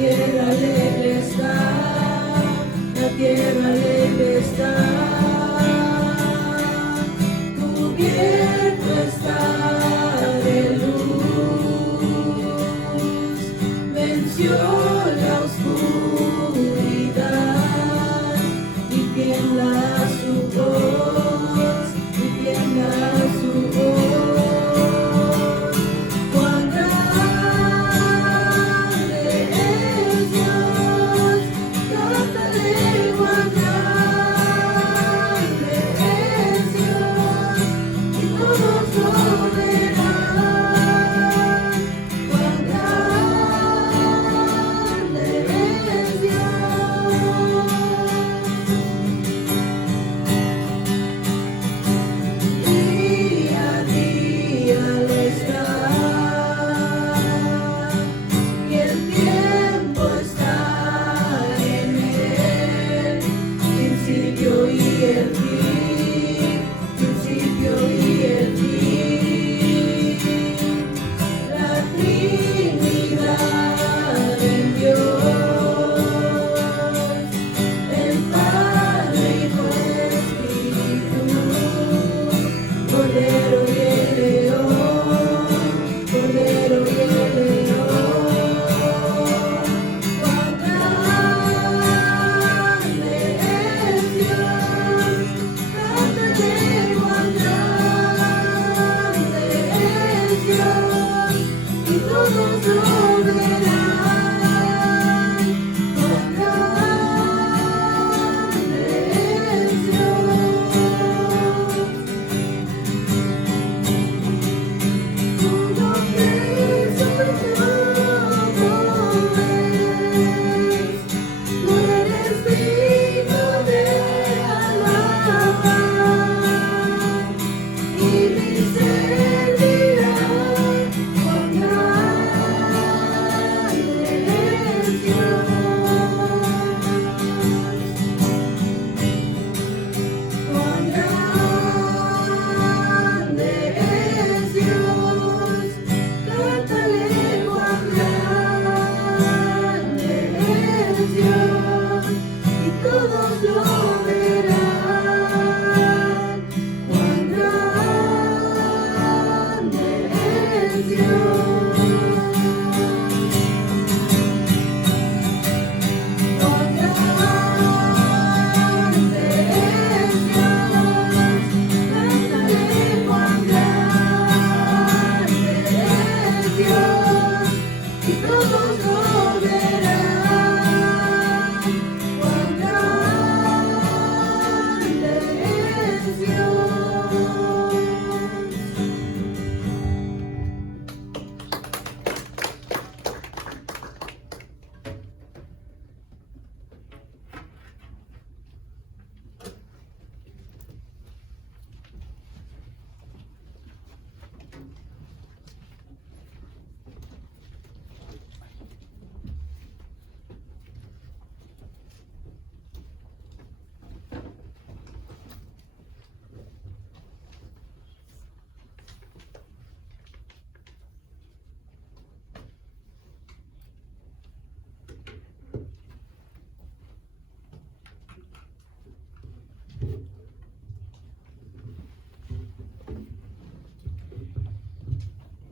tierra alegre está, la tierra alegre está, cubierto está de luz, venció la oscuridad y tiembla su voz, y tiembla su voz.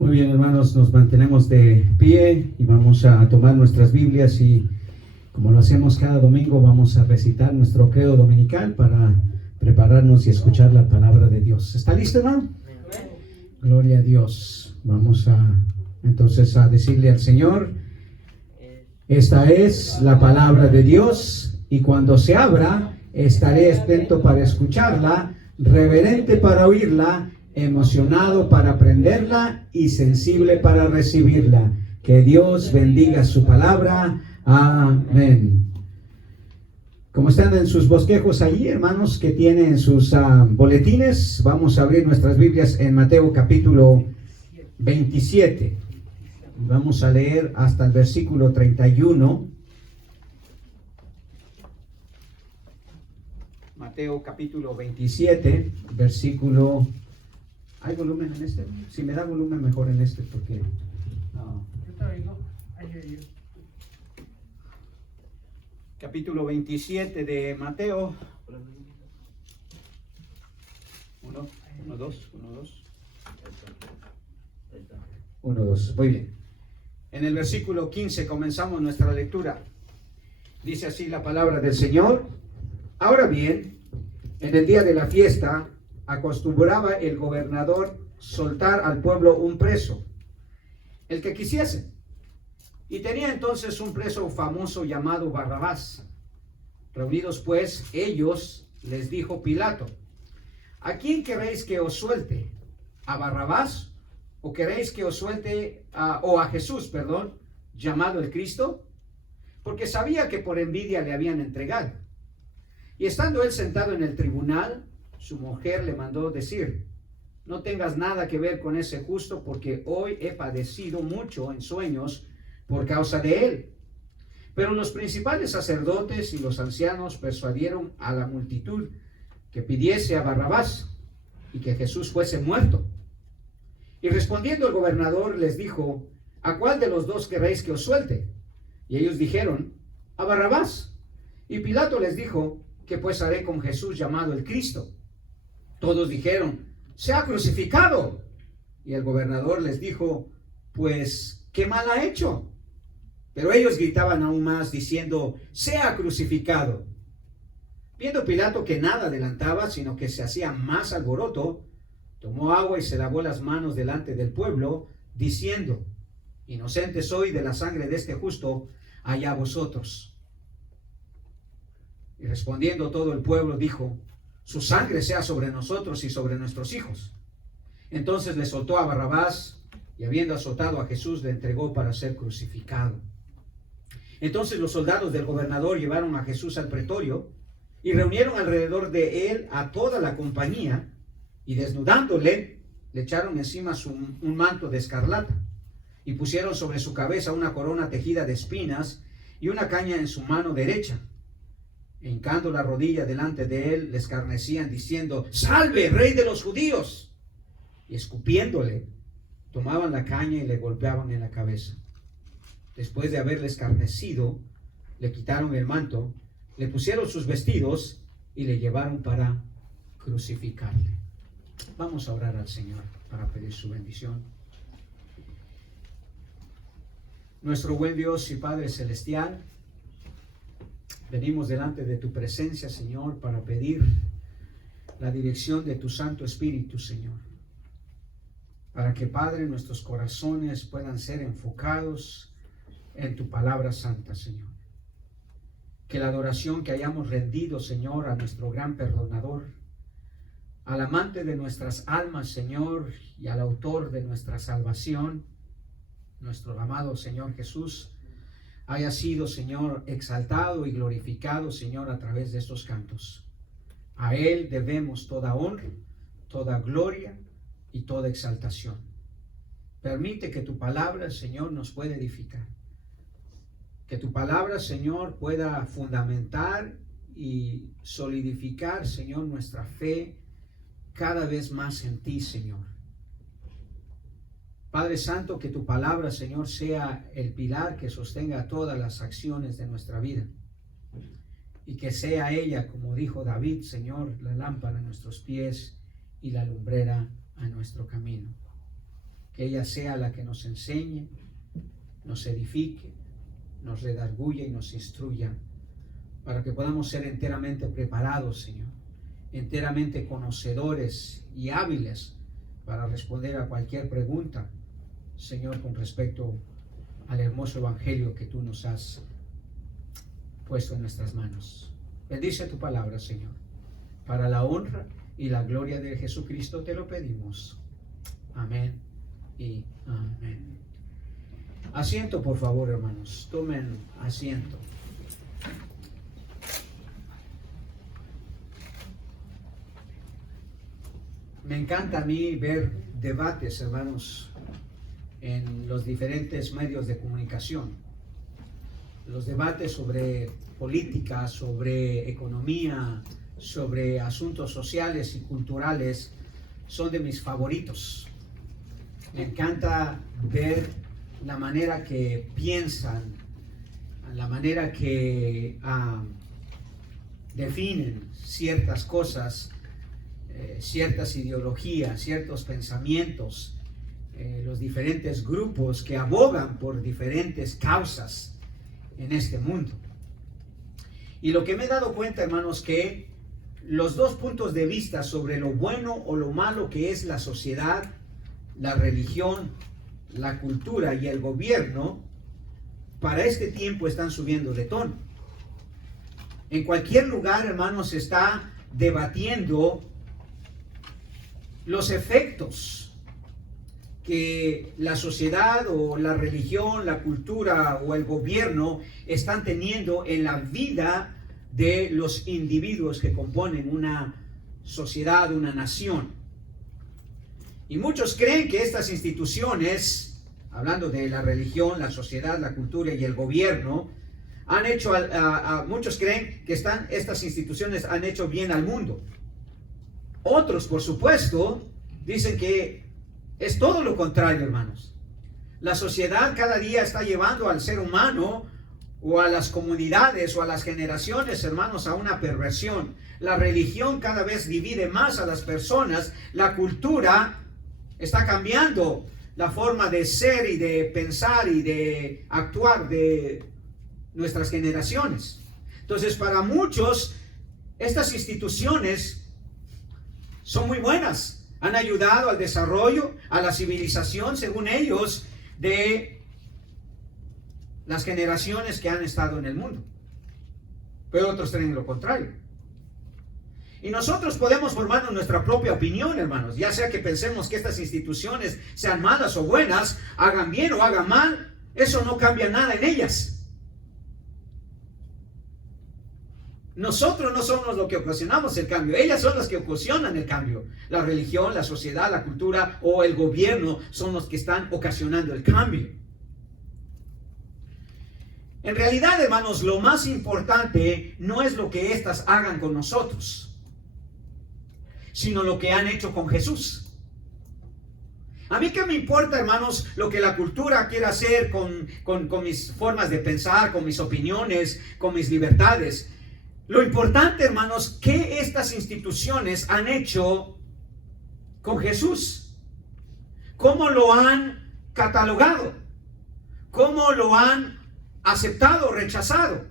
Muy bien, hermanos, nos mantenemos de pie y vamos a tomar nuestras Biblias y, como lo hacemos cada domingo, vamos a recitar nuestro credo dominical para prepararnos y escuchar la palabra de Dios. ¿Está listo, hermano? Gloria a Dios. Vamos entonces a decirle al Señor: esta es la palabra de Dios, y cuando se abra, estaré atento para escucharla, reverente para oírla, emocionado para aprenderla y sensible para recibirla. Que Dios bendiga su palabra. Amén. Como están en sus bosquejos allí, hermanos, que tienen sus boletines, vamos a abrir nuestras Biblias en Mateo capítulo 27. Vamos a leer hasta el versículo 31. Mateo capítulo 27, versículo... ¿Hay volumen en este? Si me da volumen mejor en este, porque... Yo traigo. capítulo 27 de Mateo. 1, 2. 1, 2. Muy bien. En el versículo 15 comenzamos nuestra lectura. Dice así la palabra del Señor. Ahora bien, en el día de la fiesta, acostumbraba el gobernador soltar al pueblo un preso, el que quisiese. Y tenía entonces un preso famoso llamado Barrabás. Reunidos pues ellos, les dijo Pilato: ¿a quién queréis que os suelte? ¿A Barrabás? ¿O queréis que os suelte a Jesús, llamado el Cristo? Porque sabía que por envidia le habían entregado. Y estando él sentado en el tribunal, su mujer le mandó decir: no tengas nada que ver con ese justo, porque hoy he padecido mucho en sueños por causa de él. Pero los principales sacerdotes y los ancianos persuadieron a la multitud que pidiese a Barrabás y que Jesús fuese muerto. Y respondiendo el gobernador les dijo: ¿a cuál de los dos queréis que os suelte? Y ellos dijeron: a Barrabás. Y Pilato les dijo: ¿qué pues haré con Jesús llamado el Cristo? Todos dijeron: sea crucificado. Y el gobernador les dijo: pues, ¿qué mal ha hecho? Pero ellos gritaban aún más, diciendo: sea crucificado. Viendo Pilato que nada adelantaba, sino que se hacía más alboroto, tomó agua y se lavó las manos delante del pueblo, diciendo: inocente soy de la sangre de este justo, allá vosotros. Y respondiendo todo el pueblo dijo: su sangre sea sobre nosotros y sobre nuestros hijos. Entonces le soltó a Barrabás, y habiendo azotado a Jesús, le entregó para ser crucificado. Entonces los soldados del gobernador llevaron a Jesús al pretorio, y reunieron alrededor de él a toda la compañía, y desnudándole, le echaron encima un manto de escarlata, y pusieron sobre su cabeza una corona tejida de espinas, y una caña en su mano derecha. E hincando la rodilla delante de él, le escarnecían, diciendo: ¡salve, rey de los judíos! Y escupiéndole, tomaban la caña y le golpeaban en la cabeza. Después de haberle escarnecido, le quitaron el manto, le pusieron sus vestidos y le llevaron para crucificarle. Vamos a orar al Señor para pedir su bendición. Nuestro buen Dios y Padre Celestial, venimos delante de tu presencia, Señor, para pedir la dirección de tu Santo Espíritu, Señor. Para que, Padre, nuestros corazones puedan ser enfocados en tu palabra santa, Señor. Que la adoración que hayamos rendido, Señor, a nuestro gran perdonador, al amante de nuestras almas, Señor, y al autor de nuestra salvación, nuestro amado Señor Jesús, haya sido, Señor, exaltado y glorificado, Señor, a través de estos cantos. A Él debemos toda honra, toda gloria y toda exaltación. Permite que tu palabra, Señor, nos pueda edificar. Que tu palabra, Señor, pueda fundamentar y solidificar, Señor, nuestra fe cada vez más en ti, Señor. Padre Santo, que tu palabra, Señor, sea el pilar que sostenga todas las acciones de nuestra vida. Y que sea ella, como dijo David, Señor, la lámpara a nuestros pies y la lumbrera a nuestro camino. Que ella sea la que nos enseñe, nos edifique, nos redarguya y nos instruya, para que podamos ser enteramente preparados, Señor, enteramente conocedores y hábiles para responder a cualquier pregunta, Señor, con respecto al hermoso evangelio que tú nos has puesto en nuestras manos. Bendice tu palabra, Señor. Para la honra y la gloria de Jesucristo te lo pedimos. Amén y amén. Asiento, por favor, hermanos. Tomen asiento. Me encanta a mí ver debates, hermanos, en los diferentes medios de comunicación. Los debates sobre política, sobre economía, sobre asuntos sociales y culturales son de mis favoritos. Me encanta ver la manera que piensan la manera que definen ciertas cosas, ciertas ideologías, ciertos pensamientos, los diferentes grupos que abogan por diferentes causas en este mundo. Y lo que me he dado cuenta, hermanos, que los dos puntos de vista sobre lo bueno o lo malo que es la sociedad, la religión, la cultura y el gobierno, para este tiempo están subiendo de tono. En cualquier lugar, hermanos, se está debatiendo los efectos que la sociedad o la religión, la cultura o el gobierno están teniendo en la vida de los individuos que componen una sociedad, una nación. Y muchos creen que estas instituciones, hablando de la religión, la sociedad, la cultura y el gobierno, han hecho, muchos creen que estas instituciones han hecho bien al mundo. Otros, por supuesto, dicen que es todo lo contrario, hermanos. La sociedad cada día está llevando al ser humano o a las comunidades o a las generaciones, hermanos, a una perversión. La religión cada vez divide más a las personas. La cultura está cambiando la forma de ser y de pensar y de actuar de nuestras generaciones. Entonces, para muchos, estas instituciones son muy buenas. Han ayudado al desarrollo, a la civilización, según ellos, de las generaciones que han estado en el mundo. Pero otros creen lo contrario. Y nosotros podemos formarnos nuestra propia opinión, hermanos, ya sea que pensemos que estas instituciones sean malas o buenas, hagan bien o hagan mal, eso no cambia nada en ellas. Nosotros no somos los que ocasionamos el cambio, ellas son las que ocasionan el cambio. La religión, la sociedad, la cultura o el gobierno son los que están ocasionando el cambio. En realidad, hermanos, lo más importante no es lo que éstas hagan con nosotros, sino lo que han hecho con Jesús. A mí qué me importa, hermanos, lo que la cultura quiera hacer con mis formas de pensar, con mis opiniones, con mis libertades. Lo importante, hermanos, que estas instituciones han hecho con Jesús. ¿Cómo lo han catalogado? ¿Cómo lo han aceptado o rechazado?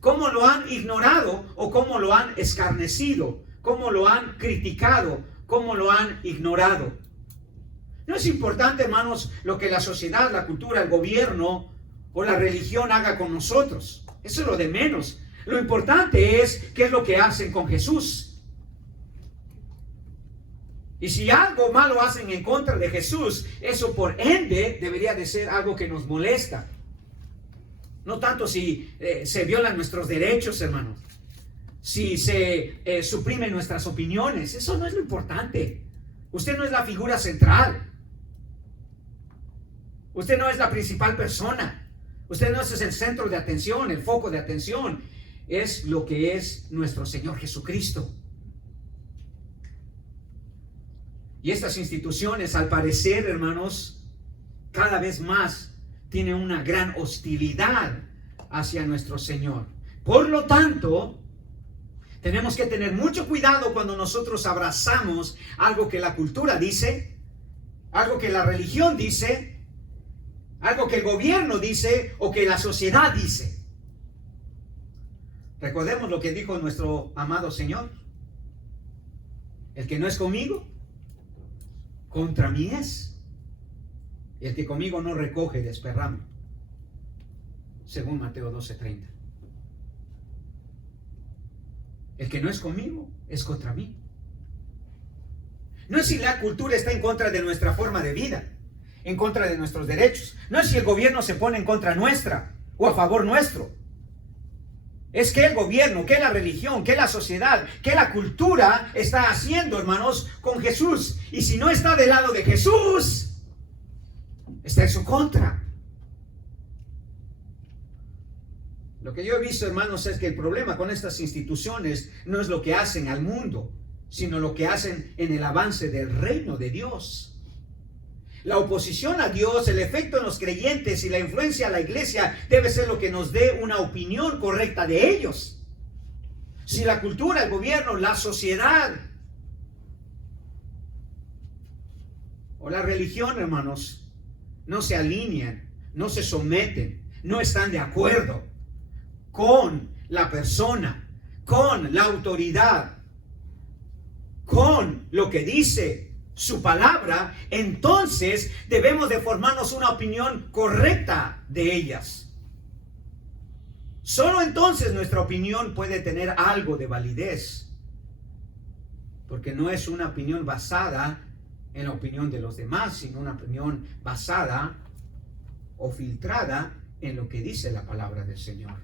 ¿Cómo lo han ignorado o cómo lo han escarnecido? ¿Cómo lo han criticado? ¿Cómo lo han ignorado? No es importante, hermanos, lo que la sociedad, la cultura, el gobierno o la religión haga con nosotros. Eso es lo de menos. Lo importante es qué es lo que hacen con Jesús. Y si algo malo hacen en contra de Jesús, eso por ende debería de ser algo que nos molesta. No tanto si se violan nuestros derechos, hermanos. Si se suprimen nuestras opiniones. Eso no es lo importante. Usted no es la figura central. Usted no es la principal persona. Usted no es el centro de atención, el foco de atención. Es lo que es nuestro Señor Jesucristo. Y estas instituciones, al parecer, hermanos, cada vez más tienen una gran hostilidad hacia nuestro Señor. Por lo tanto, tenemos que tener mucho cuidado cuando nosotros abrazamos algo que la cultura dice, algo que la religión dice, algo que el gobierno dice o que la sociedad dice. Recordemos lo que dijo nuestro amado Señor. El que no es conmigo, contra mí es. Y el que conmigo no recoge, desparrama. Según Mateo 12:30. El que no es conmigo, es contra mí. No es si la cultura está en contra de nuestra forma de vida, en contra de nuestros derechos. No es si el gobierno se pone en contra nuestra o a favor nuestro. Es que el gobierno, que la religión, que la sociedad, que la cultura está haciendo, hermanos, con Jesús. Y si no está del lado de Jesús, está en su contra. Lo que yo he visto, hermanos, es que el problema con estas instituciones no es lo que hacen al mundo, sino lo que hacen en el avance del reino de Dios. La oposición a Dios, el efecto en los creyentes y la influencia a la iglesia debe ser lo que nos dé una opinión correcta de ellos. Si la cultura, el gobierno, la sociedad o la religión, hermanos, no se alinean, no se someten, no están de acuerdo con la persona, con la autoridad, con lo que dice su palabra, entonces debemos de formarnos una opinión correcta de ellas. Solo entonces nuestra opinión puede tener algo de validez, porque no es una opinión basada en la opinión de los demás, sino una opinión basada o filtrada en lo que dice la palabra del Señor.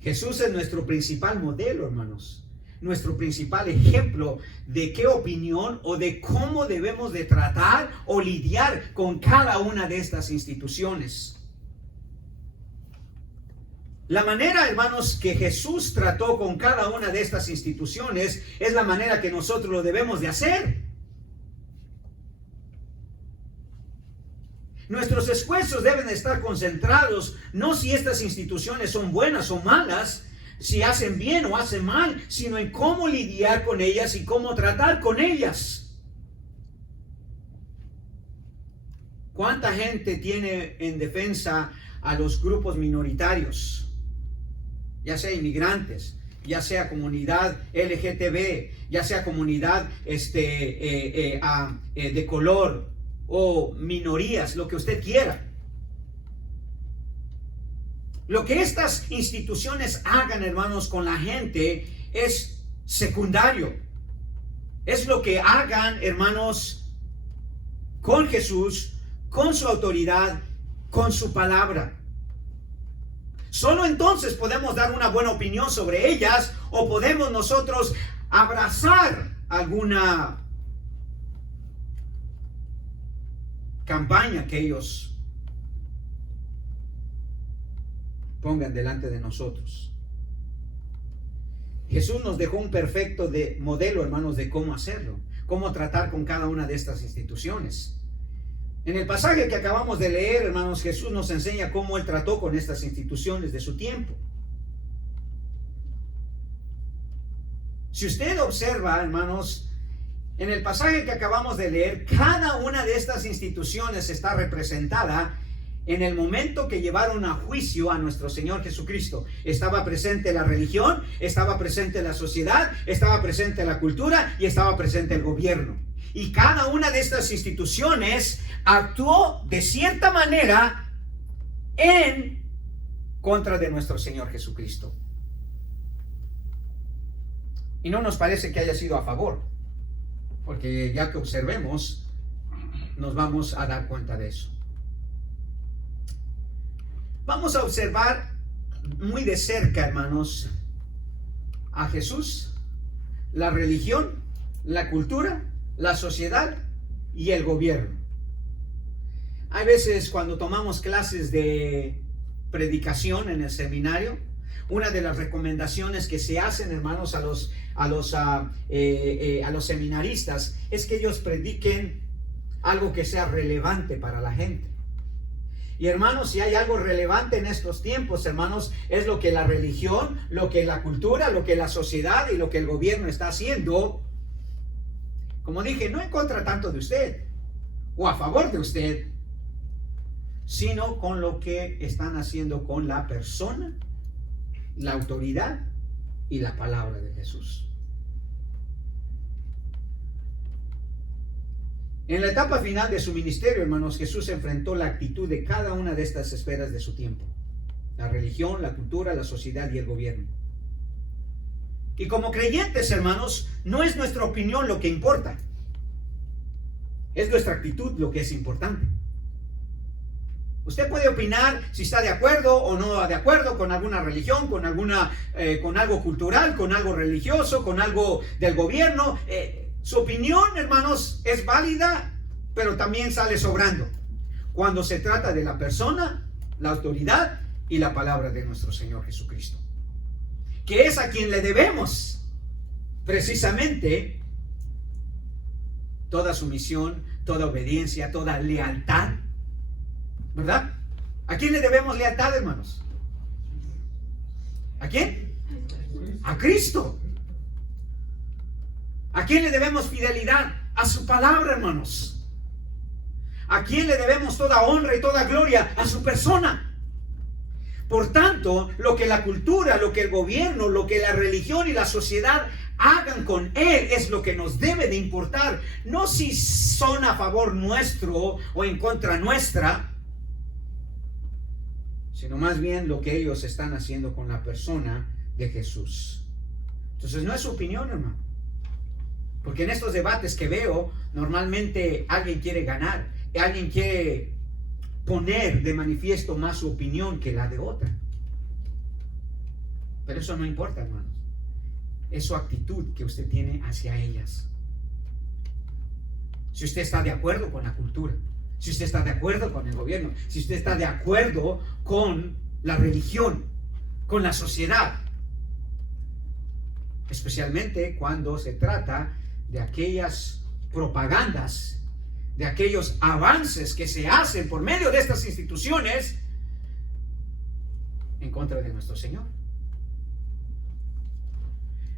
Jesús es nuestro principal modelo, hermanos, nuestro principal ejemplo de qué opinión o de cómo debemos de tratar o lidiar con cada una de estas instituciones. La manera, hermanos, que Jesús trató con cada una de estas instituciones es la manera que nosotros lo debemos de hacer. Nuestros esfuerzos deben estar concentrados no si estas instituciones son buenas o malas, si hacen bien o hacen mal, sino en cómo lidiar con ellas y cómo tratar con ellas. ¿Cuánta gente tiene en defensa a los grupos minoritarios? Ya sea inmigrantes, ya sea comunidad LGTB, ya sea comunidad de color o minorías, lo que usted quiera. Lo que estas instituciones hagan, hermanos, con la gente es secundario. Es lo que hagan, hermanos, con Jesús, con su autoridad, con su palabra. Solo entonces podemos dar una buena opinión sobre ellas, o podemos nosotros abrazar alguna campaña que ellos pongan delante de nosotros. Jesús nos dejó un perfecto modelo, hermanos, de cómo hacerlo, cómo tratar con cada una de estas instituciones. En el pasaje que acabamos de leer, hermanos, Jesús nos enseña cómo Él trató con estas instituciones de su tiempo. Si usted observa, hermanos, en el pasaje que acabamos de leer, cada una de estas instituciones está representada en el momento que llevaron a juicio a nuestro Señor Jesucristo. Estaba presente la religión, estaba presente la sociedad, estaba presente la cultura y estaba presente el gobierno. Y cada una de estas instituciones actuó de cierta manera en contra de nuestro Señor Jesucristo. Y no nos parece que haya sido a favor, porque ya que observemos, nos vamos a dar cuenta de eso. Vamos a observar muy de cerca, hermanos, a Jesús, la religión, la cultura, la sociedad y el gobierno. Hay veces cuando tomamos clases de predicación en el seminario, una de las recomendaciones que se hacen, hermanos, a los seminaristas es que ellos prediquen algo que sea relevante para la gente. Y hermanos, si hay algo relevante en estos tiempos, hermanos, es lo que la religión, lo que la cultura, lo que la sociedad y lo que el gobierno está haciendo. Como dije, no en contra tanto de usted o a favor de usted, sino con lo que están haciendo con la persona, la autoridad y la palabra de Jesús. En la etapa final de su ministerio, hermanos, Jesús enfrentó la actitud de cada una de estas esferas de su tiempo: la religión, la cultura, la sociedad y el gobierno. Y como creyentes, hermanos, no es nuestra opinión lo que importa, es nuestra actitud lo que es importante. Usted puede opinar si está de acuerdo o no de acuerdo con alguna religión, con algo cultural, con algo religioso, con algo del gobierno. Su opinión, hermanos, es válida, pero también sale sobrando cuando se trata de la persona, la autoridad y la palabra de nuestro Señor Jesucristo, que es a quien le debemos precisamente toda sumisión, toda obediencia, toda lealtad. ¿Verdad? ¿A quién le debemos lealtad, hermanos? ¿A quién? A Cristo. ¿A quién le debemos fidelidad? A su palabra, hermanos. ¿A quién le debemos toda honra y toda gloria? A su persona. Por tanto, lo que la cultura, lo que el gobierno, lo que la religión y la sociedad hagan con Él es lo que nos debe de importar. No si son a favor nuestro o en contra nuestra, sino más bien lo que ellos están haciendo con la persona de Jesús. Entonces no es su opinión, hermano. Porque en estos debates que veo, normalmente alguien quiere ganar, alguien quiere poner de manifiesto más su opinión que la de otra. Pero eso no importa, hermanos. Es su actitud que usted tiene hacia ellas. Si usted está de acuerdo con la cultura, si usted está de acuerdo con el gobierno, si usted está de acuerdo con la religión, con la sociedad, especialmente cuando se trata de aquellas propagandas, de aquellos avances que se hacen por medio de estas instituciones en contra de nuestro Señor.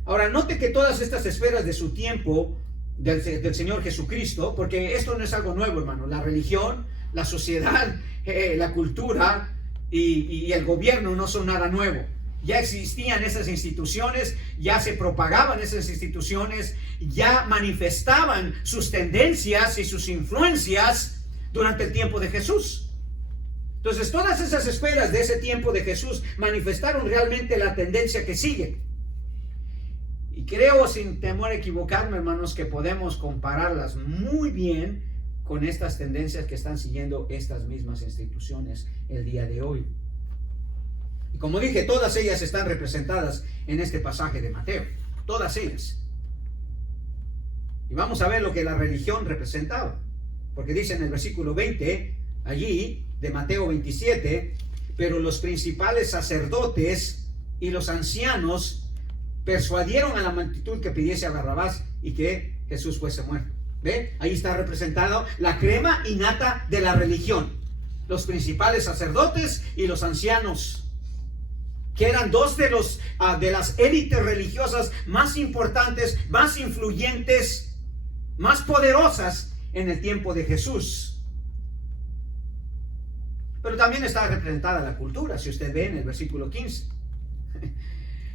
Ahora, note que todas estas esferas de su tiempo del Señor Jesucristo, porque esto no es algo nuevo, hermano. La religión, la sociedad, la cultura y el gobierno no son nada nuevo. Ya existían esas instituciones, ya se propagaban esas instituciones, ya manifestaban sus tendencias y sus influencias durante el tiempo de Jesús. Entonces, todas esas esferas de ese tiempo de Jesús manifestaron realmente la tendencia que sigue. Y creo, sin temor a equivocarme, hermanos, que podemos compararlas muy bien con estas tendencias que están siguiendo estas mismas instituciones el día de hoy. Y como dije, todas ellas están representadas en este pasaje de Mateo. Todas ellas. Y vamos a ver lo que la religión representaba. Porque dice en el versículo 20, allí, de Mateo 27, pero los principales sacerdotes y los ancianos persuadieron a la multitud que pidiese a Barrabás y que Jesús fuese muerto. ¿Ve? Ahí está representado la crema y nata de la religión. Los principales sacerdotes y los ancianos, que eran dos de las élites religiosas más importantes, más influyentes, más poderosas en el tiempo de Jesús. Pero también está representada la cultura, si usted ve en el versículo 15.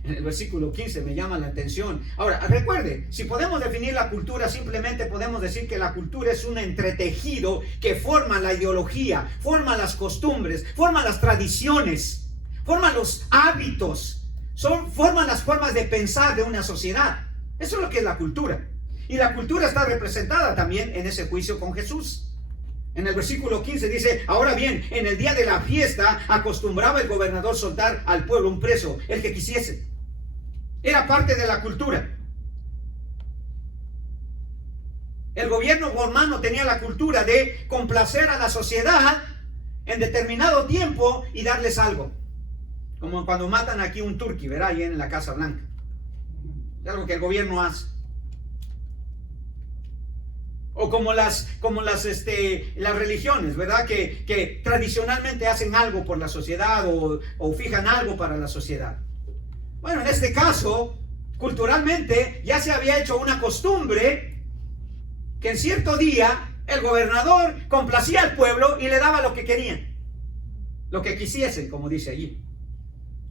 En el versículo 15 me llama la atención. Ahora, recuerde, si podemos definir la cultura, simplemente podemos decir que la cultura es un entretejido que forma la ideología, forma las costumbres, forma las tradiciones, forma los hábitos, forman las formas de pensar de una sociedad. Eso es lo que es la cultura. Y la cultura está representada también en ese juicio con Jesús. En el versículo 15 dice, ahora bien, en el día de la fiesta acostumbraba el gobernador soltar al pueblo un preso, el que quisiese. Era parte de la cultura. El gobierno romano tenía la cultura de complacer a la sociedad en determinado tiempo y darles algo. Como cuando matan aquí un turqui, ¿verdad? Ahí en la Casa Blanca. Es algo que el gobierno hace. O como las religiones, ¿verdad? Que tradicionalmente hacen algo por la sociedad o fijan algo para la sociedad. Bueno, en este caso, culturalmente, ya se había hecho una costumbre que en cierto día el gobernador complacía al pueblo y le daba lo que querían. Lo que quisiesen, como dice allí.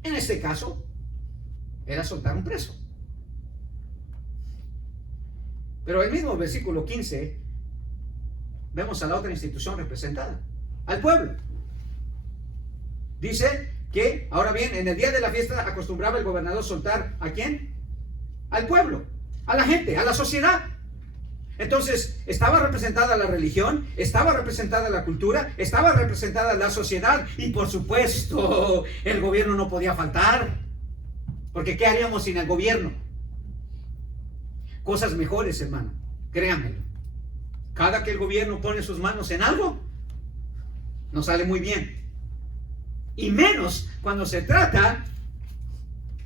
En este caso, era soltar un preso. Pero el mismo versículo 15, vemos a la otra institución representada, al pueblo. Dice que, ahora bien, en el día de la fiesta acostumbraba el gobernador soltar, ¿a quién? Al pueblo, a la gente, a la sociedad. Entonces, estaba representada la religión, estaba representada la cultura, estaba representada la sociedad y, por supuesto, el gobierno no podía faltar. Porque ¿qué haríamos sin el gobierno? Cosas mejores, hermano, créanmelo. Cada que el gobierno pone sus manos en algo, nos sale muy bien. Y menos cuando se trata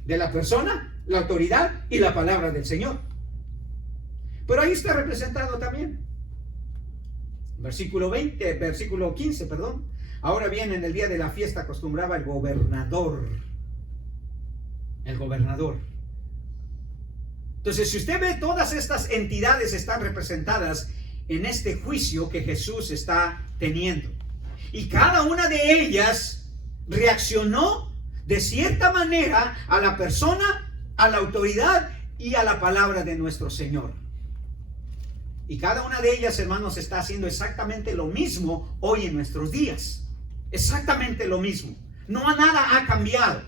de la persona, la autoridad y la palabra del Señor. Pero ahí está representado también Versículo 15, perdón. Ahora bien, en el día de la fiesta acostumbraba el gobernador. Entonces, si usted ve, todas estas entidades están representadas en este juicio que Jesús está teniendo. Y cada una de ellas reaccionó de cierta manera a la persona, a la autoridad y a la palabra de nuestro Señor. Y cada una de ellas, hermanos, está haciendo exactamente lo mismo hoy en nuestros días. Exactamente lo mismo. Nada ha cambiado.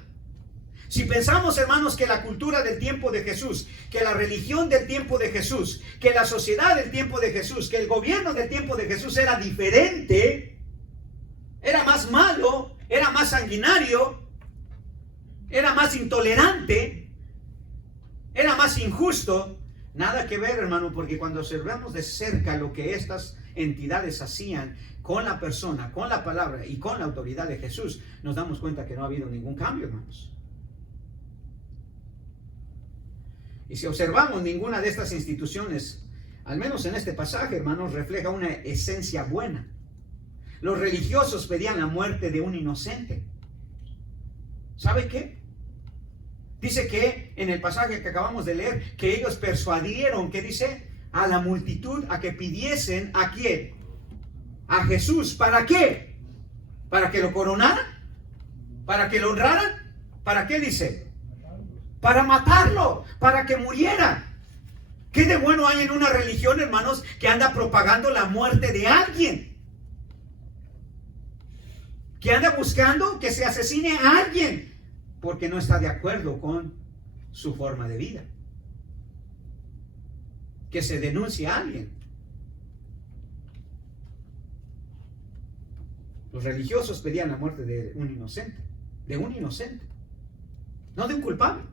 Si pensamos, hermanos, que la cultura del tiempo de Jesús, que la religión del tiempo de Jesús, que la sociedad del tiempo de Jesús, que el gobierno del tiempo de Jesús era diferente, era más malo, era más sanguinario, era más intolerante, era más injusto, nada que ver, hermano, porque cuando observamos de cerca lo que estas entidades hacían con la persona, con la palabra y con la autoridad de Jesús, nos damos cuenta que no ha habido ningún cambio, hermanos. Y si observamos, ninguna de estas instituciones, al menos en este pasaje, hermanos, refleja una esencia buena. Los religiosos pedían la muerte de un inocente. ¿Sabe qué? Dice que en el pasaje que acabamos de leer, que ellos persuadieron, ¿qué dice? A la multitud a que pidiesen, ¿a quién? A Jesús. ¿Para qué? ¿Para que lo coronaran? ¿Para que lo honraran? ¿Para qué dice? Para matarlo, para que muriera. ¿Qué de bueno hay en una religión, hermanos, que anda propagando la muerte de alguien? Que anda buscando que se asesine a alguien porque no está de acuerdo con su forma de vida. Que se denuncie a alguien. Los religiosos pedían la muerte de un inocente. De un inocente. No de un culpable.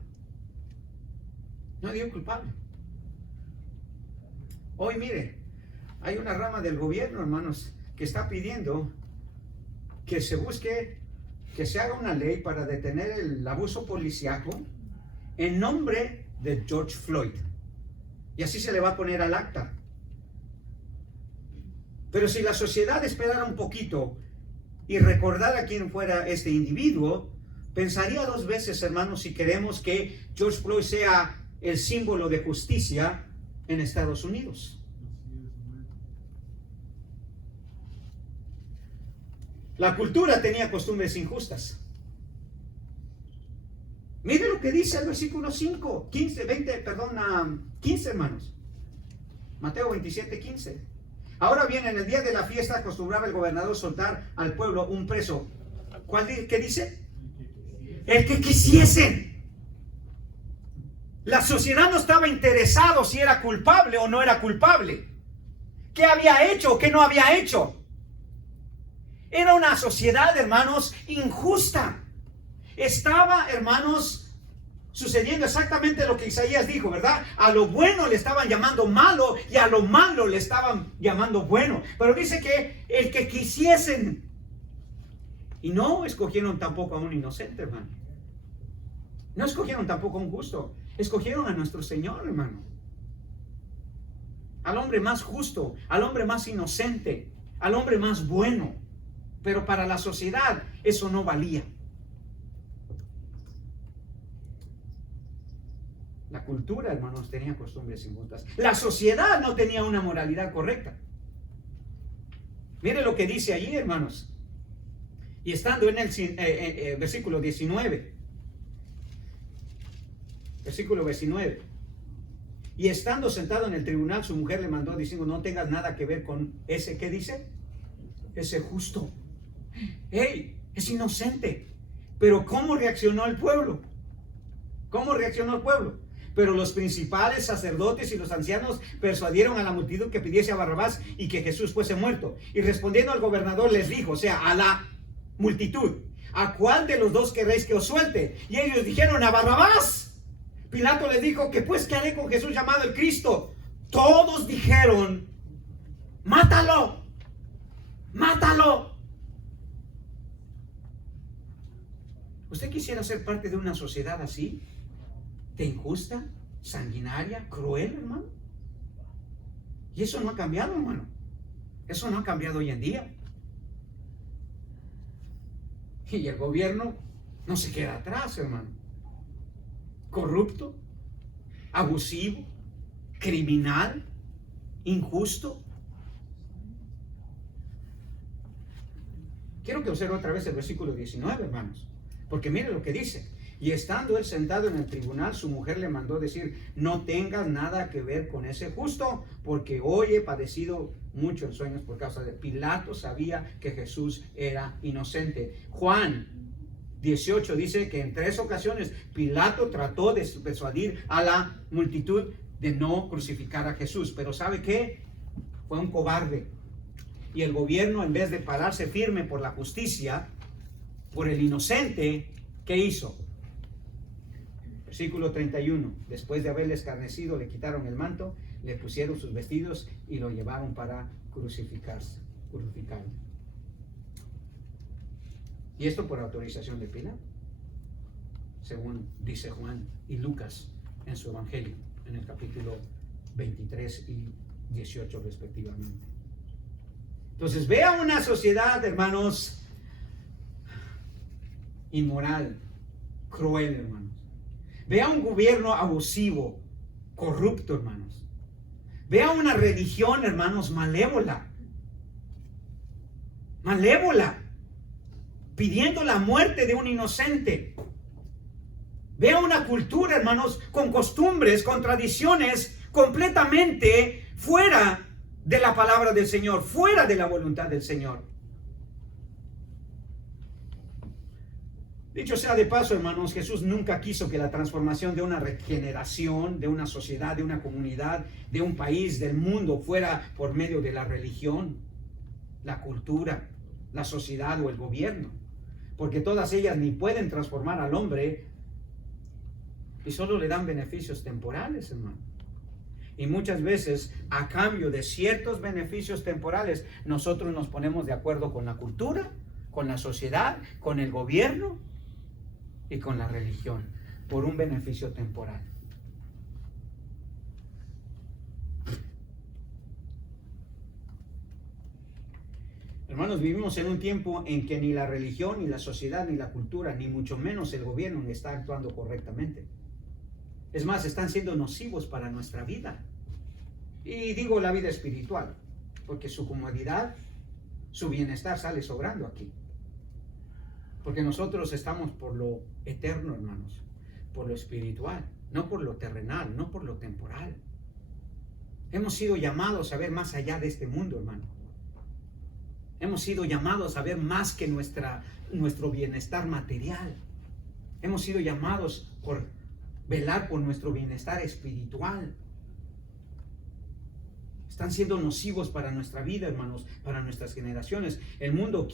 No de un culpable. Hoy, mire, hay una rama del gobierno, hermanos, que está pidiendo que se busque, que se haga una ley para detener el abuso policíaco en nombre de George Floyd. Y así se le va a poner al acta. Pero si la sociedad esperara un poquito y recordara quién fuera este individuo, pensaría dos veces, hermanos, si queremos que George Floyd sea el símbolo de justicia en Estados Unidos. La cultura tenía costumbres injustas. Mire lo que dice el versículo 15, hermanos. Mateo 27, 15. Ahora bien, en el día de la fiesta acostumbraba el gobernador soltar al pueblo un preso. ¿Qué dice? El que quisiesen. La sociedad no estaba interesado si era culpable o no era culpable. ¿Qué había hecho o qué no había hecho? Era una sociedad, hermanos, injusta. Estaba, hermanos, sucediendo exactamente lo que Isaías dijo, ¿verdad? A lo bueno le estaban llamando malo y a lo malo le estaban llamando bueno. Pero dice que el que quisiesen. Y no escogieron tampoco a un inocente, hermano. No escogieron tampoco a un justo. Escogieron a nuestro Señor, hermano. Al hombre más justo, al hombre más inocente, al hombre más bueno. Pero para la sociedad eso no valía. La cultura, hermanos, tenía costumbres injustas. La sociedad no tenía una moralidad correcta. Mire lo que dice allí, hermanos. Y estando en el versículo 19. Versículo 19. Y estando sentado en el tribunal, su mujer le mandó diciendo: no tengas nada que ver con ese, ¿qué dice? Ese justo. ¡Hey! Es inocente. Pero ¿cómo reaccionó el pueblo? ¿Cómo reaccionó el pueblo? Pero los principales sacerdotes y los ancianos persuadieron a la multitud que pidiese a Barrabás y que Jesús fuese muerto. Y respondiendo al gobernador les dijo, o sea, a la multitud: ¿a cuál de los dos queréis que os suelte? Y ellos dijeron: a Barrabás. Pilato les dijo: ¿qué pues qué haré con Jesús llamado el Cristo? Todos dijeron: mátalo, mátalo. ¿Usted quisiera ser parte de una sociedad así? ¿De injusta, sanguinaria, cruel, hermano? Y eso no ha cambiado, hermano. Eso no ha cambiado hoy en día. Y el gobierno no se queda atrás, hermano. Corrupto, abusivo, criminal, injusto. Quiero que observe otra vez el versículo 19, hermanos, porque mire lo que dice. Y estando él sentado en el tribunal, su mujer le mandó decir: no tengas nada que ver con ese justo, porque hoy he padecido mucho en sueños por causa de Pilato. Sabía que Jesús era inocente. Juan 18 dice que en 3 ocasiones Pilato trató de persuadir a la multitud de no crucificar a Jesús, pero ¿sabe qué? Fue un cobarde. Y el gobierno, en vez de pararse firme por la justicia, por el inocente, ¿qué hizo? Versículo 31. Después de haberle escarnecido, le quitaron el manto, le pusieron sus vestidos y lo llevaron para crucificarlo. Y esto por autorización de Pilato, según dice Juan y Lucas en su evangelio, en el capítulo 23 y 18 respectivamente. Entonces, vea una sociedad, hermanos, inmoral, cruel, hermanos. Vea un gobierno abusivo, corrupto, hermanos. Vea una religión, hermanos, malévola, pidiendo la muerte de un inocente. Vea una cultura, hermanos, con costumbres, con tradiciones completamente fuera de la palabra del Señor, fuera de la voluntad del Señor. Dicho sea de paso, hermanos, Jesús nunca quiso que la transformación de una regeneración, de una sociedad, de una comunidad, de un país, del mundo, fuera por medio de la religión, la cultura, la sociedad o el gobierno. Porque todas ellas ni pueden transformar al hombre y solo le dan beneficios temporales, hermano. Y muchas veces, a cambio de ciertos beneficios temporales, nosotros nos ponemos de acuerdo con la cultura, con la sociedad, con el gobierno y con la religión, por un beneficio temporal. Hermanos, vivimos en un tiempo en que ni la religión, ni la sociedad, ni la cultura, ni mucho menos el gobierno está actuando correctamente. Es más, están siendo nocivos para nuestra vida. Y digo la vida espiritual, porque su comodidad, su bienestar sale sobrando aquí. Porque nosotros estamos por lo eterno, hermanos, por lo espiritual, no por lo terrenal, no por lo temporal. Hemos sido llamados a ver más allá de este mundo, hermano. Hemos sido llamados a ver más que nuestro bienestar material. Hemos sido llamados por velar por nuestro bienestar espiritual. Están siendo nocivos para nuestra vida, hermanos, para nuestras generaciones. El mundo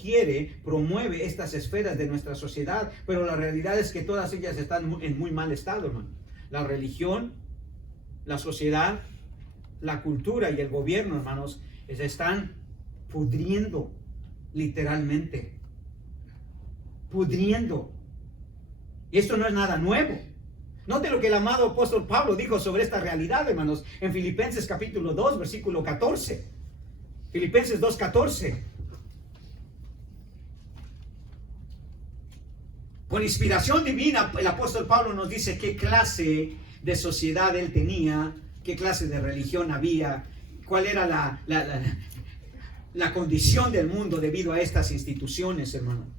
promueve estas esferas de nuestra sociedad, pero la realidad es que todas ellas están en muy mal estado, hermano. La religión, la sociedad, la cultura y el gobierno, hermanos, se están pudriendo, literalmente. Pudriendo. Y esto no es nada nuevo. Note lo que el amado apóstol Pablo dijo sobre esta realidad, hermanos, en Filipenses capítulo 2, versículo 14. Filipenses 2, 14. Con inspiración divina, el apóstol Pablo nos dice qué clase de sociedad él tenía, qué clase de religión había, cuál era la condición del mundo debido a estas instituciones, hermano.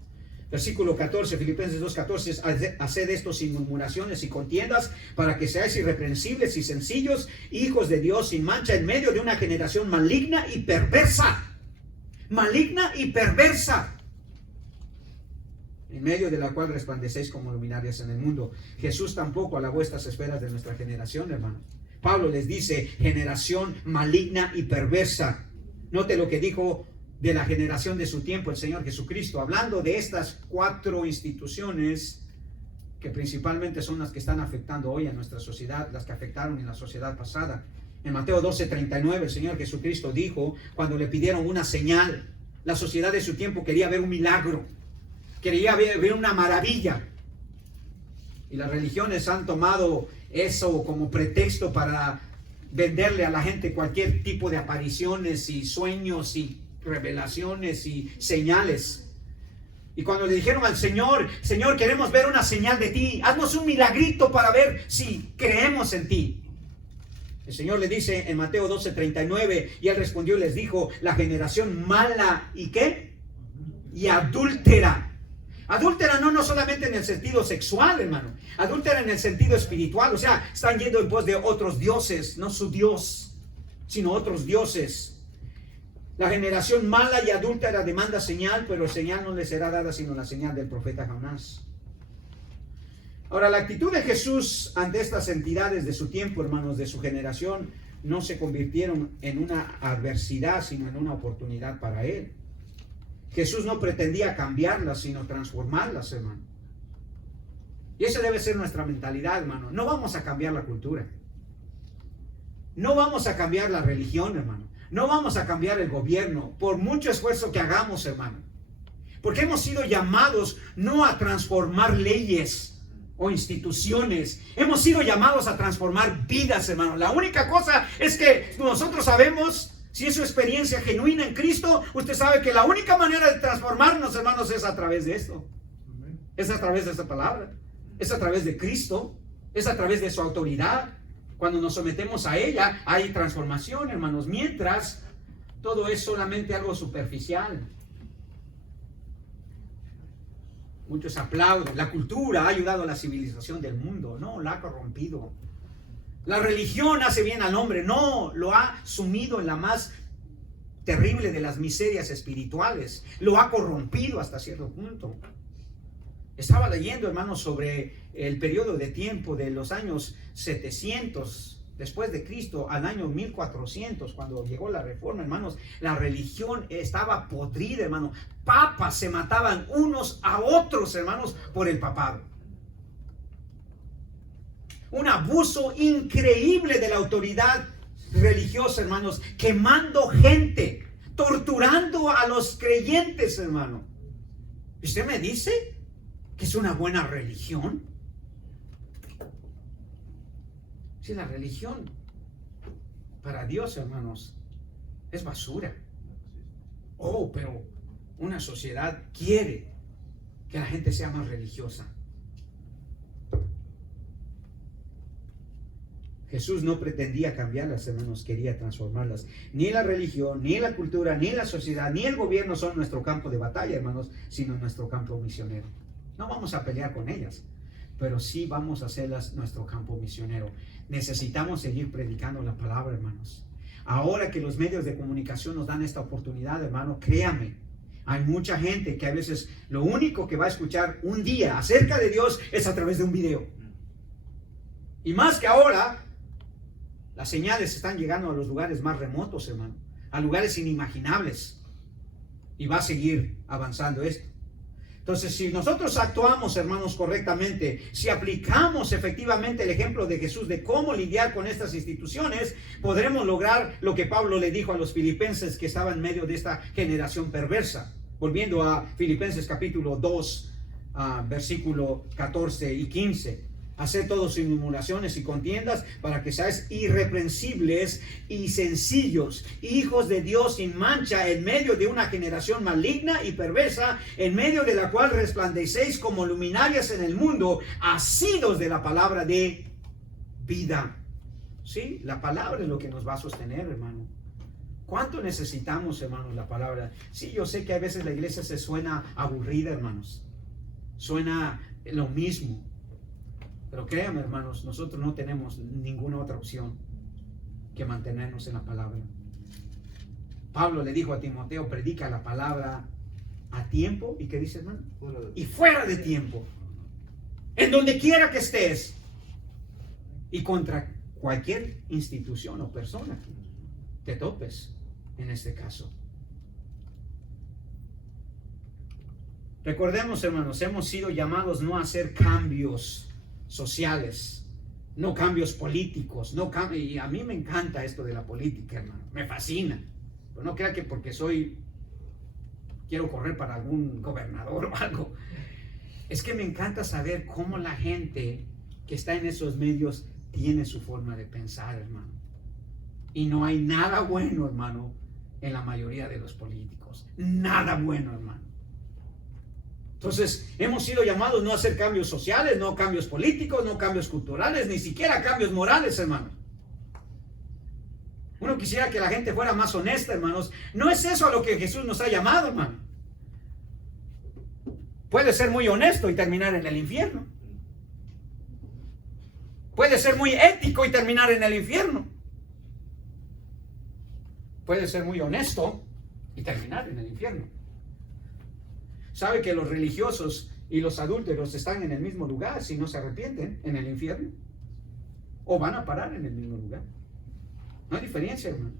Versículo 14, Filipenses 2:14, haced esto sin murmuraciones y contiendas, para que seáis irreprensibles y sencillos, hijos de Dios sin mancha, en medio de una generación maligna y perversa. Maligna y perversa, en medio de la cual resplandecéis como luminarias en el mundo. Jesús tampoco alabó estas esferas de nuestra generación, hermano. Pablo les dice, generación maligna y perversa. Note lo que dijo de la generación de su tiempo el Señor Jesucristo, hablando de estas 4 instituciones que principalmente son las que están afectando hoy a nuestra sociedad, las que afectaron en la sociedad pasada. En Mateo 12:39 el Señor Jesucristo dijo, cuando le pidieron una señal, la sociedad de su tiempo quería ver un milagro, quería ver una maravilla, y las religiones han tomado eso como pretexto para venderle a la gente cualquier tipo de apariciones y sueños y revelaciones y señales. Y cuando le dijeron al Señor, Señor, queremos ver una señal de ti, haznos un milagrito para ver si creemos en ti. El Señor le dice en Mateo 12:39, y él respondió y les dijo, la generación mala, ¿y qué? Y adúltera. Adúltera no solamente en el sentido sexual, hermano. Adúltera en el sentido espiritual. O sea, están yendo en pos de otros dioses, no su Dios, sino otros dioses. La generación mala y adúltera demanda señal, pero señal no le será dada sino la señal del profeta Jonás. Ahora, la actitud de Jesús ante estas entidades de su tiempo, hermanos, de su generación, no se convirtieron en una adversidad, sino en una oportunidad para él. Jesús no pretendía cambiarlas, sino transformarlas, hermano. Y esa debe ser nuestra mentalidad, hermano. No vamos a cambiar la cultura. No vamos a cambiar la religión, hermano. No vamos a cambiar el gobierno, por mucho esfuerzo que hagamos, hermano. Porque hemos sido llamados no a transformar leyes o instituciones. Hemos sido llamados a transformar vidas, hermano. La única cosa es que nosotros sabemos, si es su experiencia genuina en Cristo, usted sabe que la única manera de transformarnos, hermanos, es a través de esto. Es a través de esta palabra. Es a través de Cristo. Es a través de su autoridad. Cuando nos sometemos a ella, hay transformación, hermanos. Mientras, todo es solamente algo superficial. Muchos aplauden. La cultura ha ayudado a la civilización del mundo. No, la ha corrompido. La religión hace bien al hombre. No, lo ha sumido en la más terrible de las miserias espirituales. Lo ha corrompido hasta cierto punto. Estaba leyendo, hermanos, sobre el periodo de tiempo de los años 700 después de Cristo al año 1400, cuando llegó la reforma, hermanos. La religión estaba podrida, hermano. Papas se mataban unos a otros, hermanos, por el papado. Un abuso increíble de la autoridad religiosa, hermanos, quemando gente, torturando a los creyentes, hermano. ¿Y usted me dice que es una buena religión? Si la religión para Dios, hermanos, es basura. Oh, pero una sociedad quiere que la gente sea más religiosa. Jesús no pretendía cambiarlas, hermanos, quería transformarlas. Ni la religión, ni la cultura, ni la sociedad, ni el gobierno son nuestro campo de batalla, hermanos, sino nuestro campo misionero. No vamos a pelear con ellas, pero sí vamos a hacerlas nuestro campo misionero. Necesitamos seguir predicando la palabra, hermanos. Ahora que los medios de comunicación nos dan esta oportunidad, hermano, créame, hay mucha gente que a veces lo único que va a escuchar un día acerca de Dios es a través de un video. Y más que ahora, las señales están llegando a los lugares más remotos, hermano, a lugares inimaginables. Y va a seguir avanzando esto. Entonces, si nosotros actuamos, hermanos, correctamente, si aplicamos efectivamente el ejemplo de Jesús de cómo lidiar con estas instituciones, podremos lograr lo que Pablo le dijo a los filipenses que estaban en medio de esta generación perversa. Volviendo a Filipenses capítulo 2, versículo 14 y 15. Haced todo sin murmuraciones y contiendas, para que seáis irreprensibles y sencillos, hijos de Dios sin mancha, en medio de una generación maligna y perversa, en medio de la cual resplandecéis como luminarias en el mundo, asidos de la palabra de vida. Sí, la palabra es lo que nos va a sostener, hermano. ¿Cuánto necesitamos, hermanos, la palabra? Sí, yo sé que a veces la iglesia se suena aburrida, hermanos. Suena lo mismo. Pero créanme, hermanos, nosotros no tenemos ninguna otra opción que mantenernos en la palabra. Pablo le dijo a Timoteo, predica la palabra a tiempo. ¿Y qué dice, hermano? Y fuera de tiempo. En donde quiera que estés. Y contra cualquier institución o persona que te topes en este caso. Recordemos, hermanos, hemos sido llamados no a hacer cambios sociales, no cambios políticos, y a mí me encanta esto de la política, hermano, me fascina, pero no crea que porque quiero correr para algún gobernador o algo. Es que me encanta saber cómo la gente que está en esos medios tiene su forma de pensar, hermano, y no hay nada bueno, hermano, en la mayoría de los políticos. Nada bueno, hermano. Entonces, hemos sido llamados no a hacer cambios sociales, no cambios políticos, no cambios culturales, ni siquiera cambios morales, hermano. Uno quisiera que la gente fuera más honesta, hermanos. No es eso a lo que Jesús nos ha llamado, hermano. Puede ser muy honesto y terminar en el infierno. Puede ser muy ético y terminar en el infierno. Puede ser muy honesto y terminar en el infierno. ¿Sabe que los religiosos y los adúlteros están en el mismo lugar si no se arrepienten? En el infierno. O van a parar en el mismo lugar. No hay diferencia, hermano.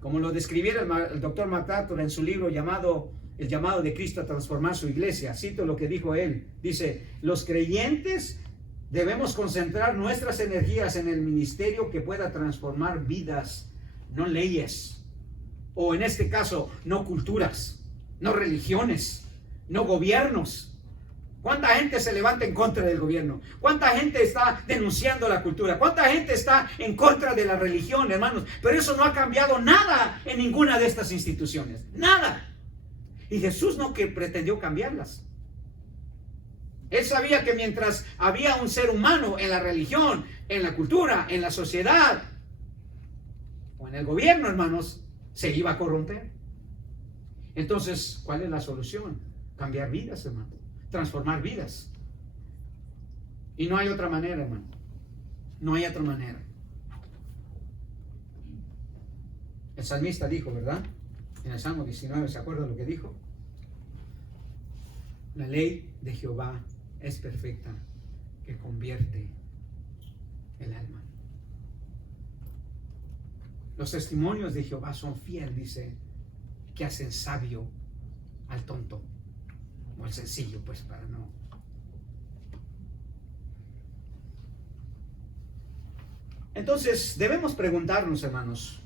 Como lo describiera el doctor MacArthur en su libro llamado El llamado de Cristo a transformar su iglesia. Cito lo que dijo él. Dice, los creyentes debemos concentrar nuestras energías en el ministerio que pueda transformar vidas, no leyes. O en este caso, no culturas, no religiones, no gobiernos. ¿Cuánta gente se levanta en contra del gobierno? ¿Cuánta gente está denunciando la cultura? ¿Cuánta gente está en contra de la religión, hermanos? Pero eso no ha cambiado nada en ninguna de estas instituciones. Nada. Y Jesús no que pretendió cambiarlas. Él sabía que mientras había un ser humano en la religión, en la cultura, en la sociedad o en el gobierno, hermanos, se iba a corromper. Entonces, ¿cuál es la solución? Cambiar vidas, hermano. Transformar vidas. Y no hay otra manera, hermano. No hay otra manera. El salmista dijo, ¿verdad? En el Salmo 19, ¿se acuerda lo que dijo? La ley de Jehová es perfecta, que convierte el alma. Los testimonios de Jehová son fieles, dice, que hacen sabio al tonto. O al sencillo, pues, para no. Entonces, debemos preguntarnos, hermanos,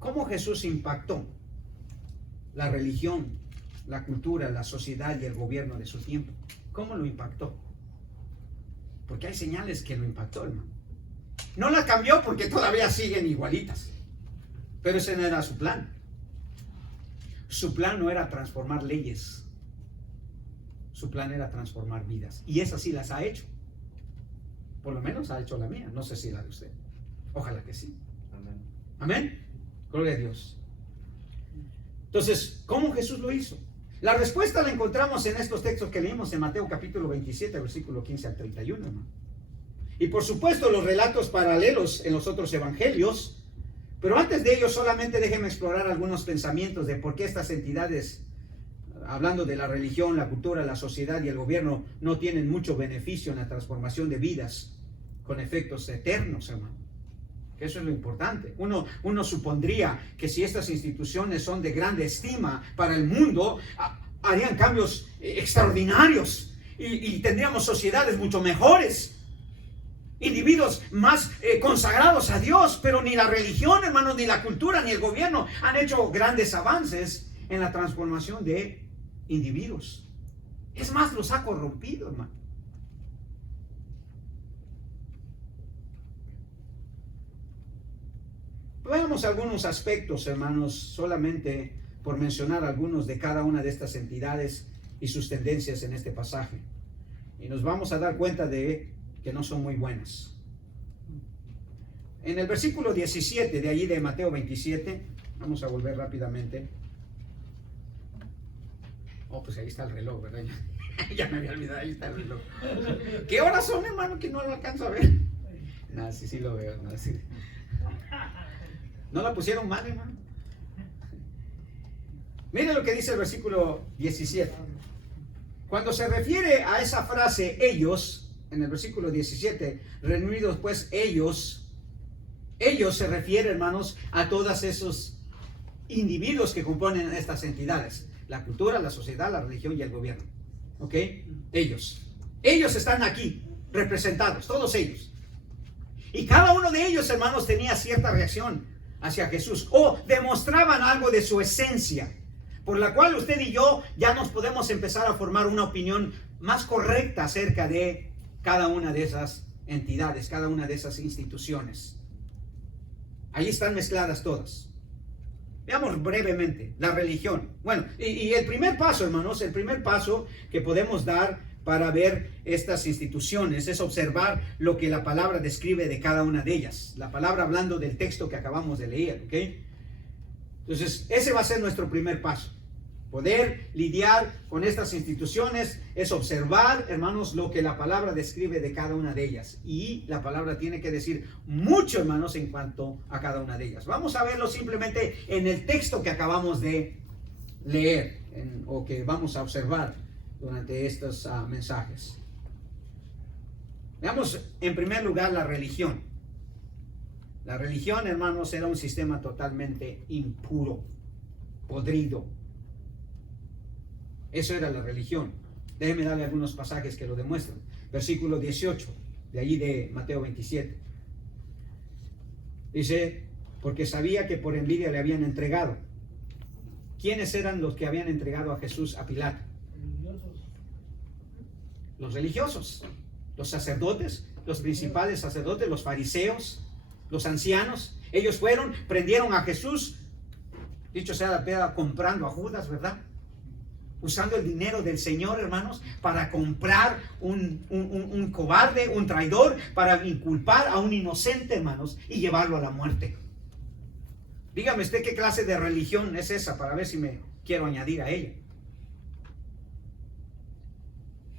¿cómo Jesús impactó la religión, la cultura, la sociedad y el gobierno de su tiempo? ¿Cómo lo impactó? Porque hay señales que lo impactó, hermano. No la cambió porque todavía siguen igualitas. Pero ese no era su plan. Su plan no era transformar leyes. Su plan era transformar vidas. Y esas sí las ha hecho. Por lo menos ha hecho la mía. No sé si la de usted. Ojalá que sí. Amén. Amén. Gloria a Dios. Entonces, ¿cómo Jesús lo hizo? La respuesta la encontramos en estos textos que leímos en Mateo capítulo 27, versículo 15 al 31, hermano. Y por supuesto los relatos paralelos en los otros evangelios. Pero antes de ello solamente déjenme explorar algunos pensamientos de por qué estas entidades, hablando de la religión, la cultura, la sociedad y el gobierno, no tienen mucho beneficio en la transformación de vidas con efectos eternos, hermano. Que eso es lo importante. Uno supondría que si estas instituciones son de grande estima para el mundo, harían cambios extraordinarios y tendríamos sociedades mucho mejores. Individuos más consagrados a Dios, pero ni la religión, hermanos, ni la cultura, ni el gobierno han hecho grandes avances en la transformación de individuos. Es más, los ha corrompido, hermano. Veamos algunos aspectos, hermanos, solamente por mencionar algunos de cada una de estas entidades y sus tendencias en este pasaje. Y nos vamos a dar cuenta de que no son muy buenas. En el versículo 17 de allí de Mateo 27, vamos a volver rápidamente. Oh, pues ahí está el reloj, ¿verdad? Ya me había olvidado, ahí está el reloj. ¿Qué horas son, hermano, que no lo alcanzo a ver? No, sí lo veo. No, sí. ¿No la pusieron mal, hermano? Mire lo que dice el versículo 17. Cuando se refiere a esa frase, ellos, en el versículo 17, reunidos pues ellos se refiere, hermanos, a todos esos individuos que componen estas entidades. La cultura, la sociedad, la religión y el gobierno. ¿Ok? Ellos están aquí, representados, todos ellos. Y cada uno de ellos, hermanos, tenía cierta reacción hacia Jesús, o demostraban algo de su esencia, por la cual usted y yo ya nos podemos empezar a formar una opinión más correcta acerca de cada una de esas entidades, cada una de esas instituciones. Ahí están mezcladas todas. Veamos brevemente la religión. Bueno, y el primer paso, hermanos, el primer paso que podemos dar para ver estas instituciones es observar lo que la palabra describe de cada una de ellas. La palabra hablando del texto que acabamos de leer, ¿ok? Entonces, ese va a ser nuestro primer paso. Poder lidiar con estas instituciones es observar, hermanos, lo que la palabra describe de cada una de ellas. Y la palabra tiene que decir mucho, hermanos, en cuanto a cada una de ellas. Vamos a verlo simplemente en el texto que acabamos de leer o que vamos a observar durante estos mensajes. Veamos en primer lugar la religión. La religión, hermanos, era un sistema totalmente impuro, podrido. Eso era la religión. Déjenme darle algunos pasajes que lo demuestran. Versículo 18, de allí de Mateo 27. Dice, porque sabía que por envidia le habían entregado. ¿Quiénes eran los que habían entregado a Jesús a Pilato? Los religiosos, los sacerdotes, los principales sacerdotes, los fariseos, los ancianos. Ellos fueron, prendieron a Jesús, dicho sea la piedad, comprando a Judas, ¿verdad? Usando el dinero del Señor, hermanos, para comprar un cobarde, un traidor, para inculpar a un inocente, hermanos, y llevarlo a la muerte. Dígame usted qué clase de religión es esa, para ver si me quiero añadir a ella.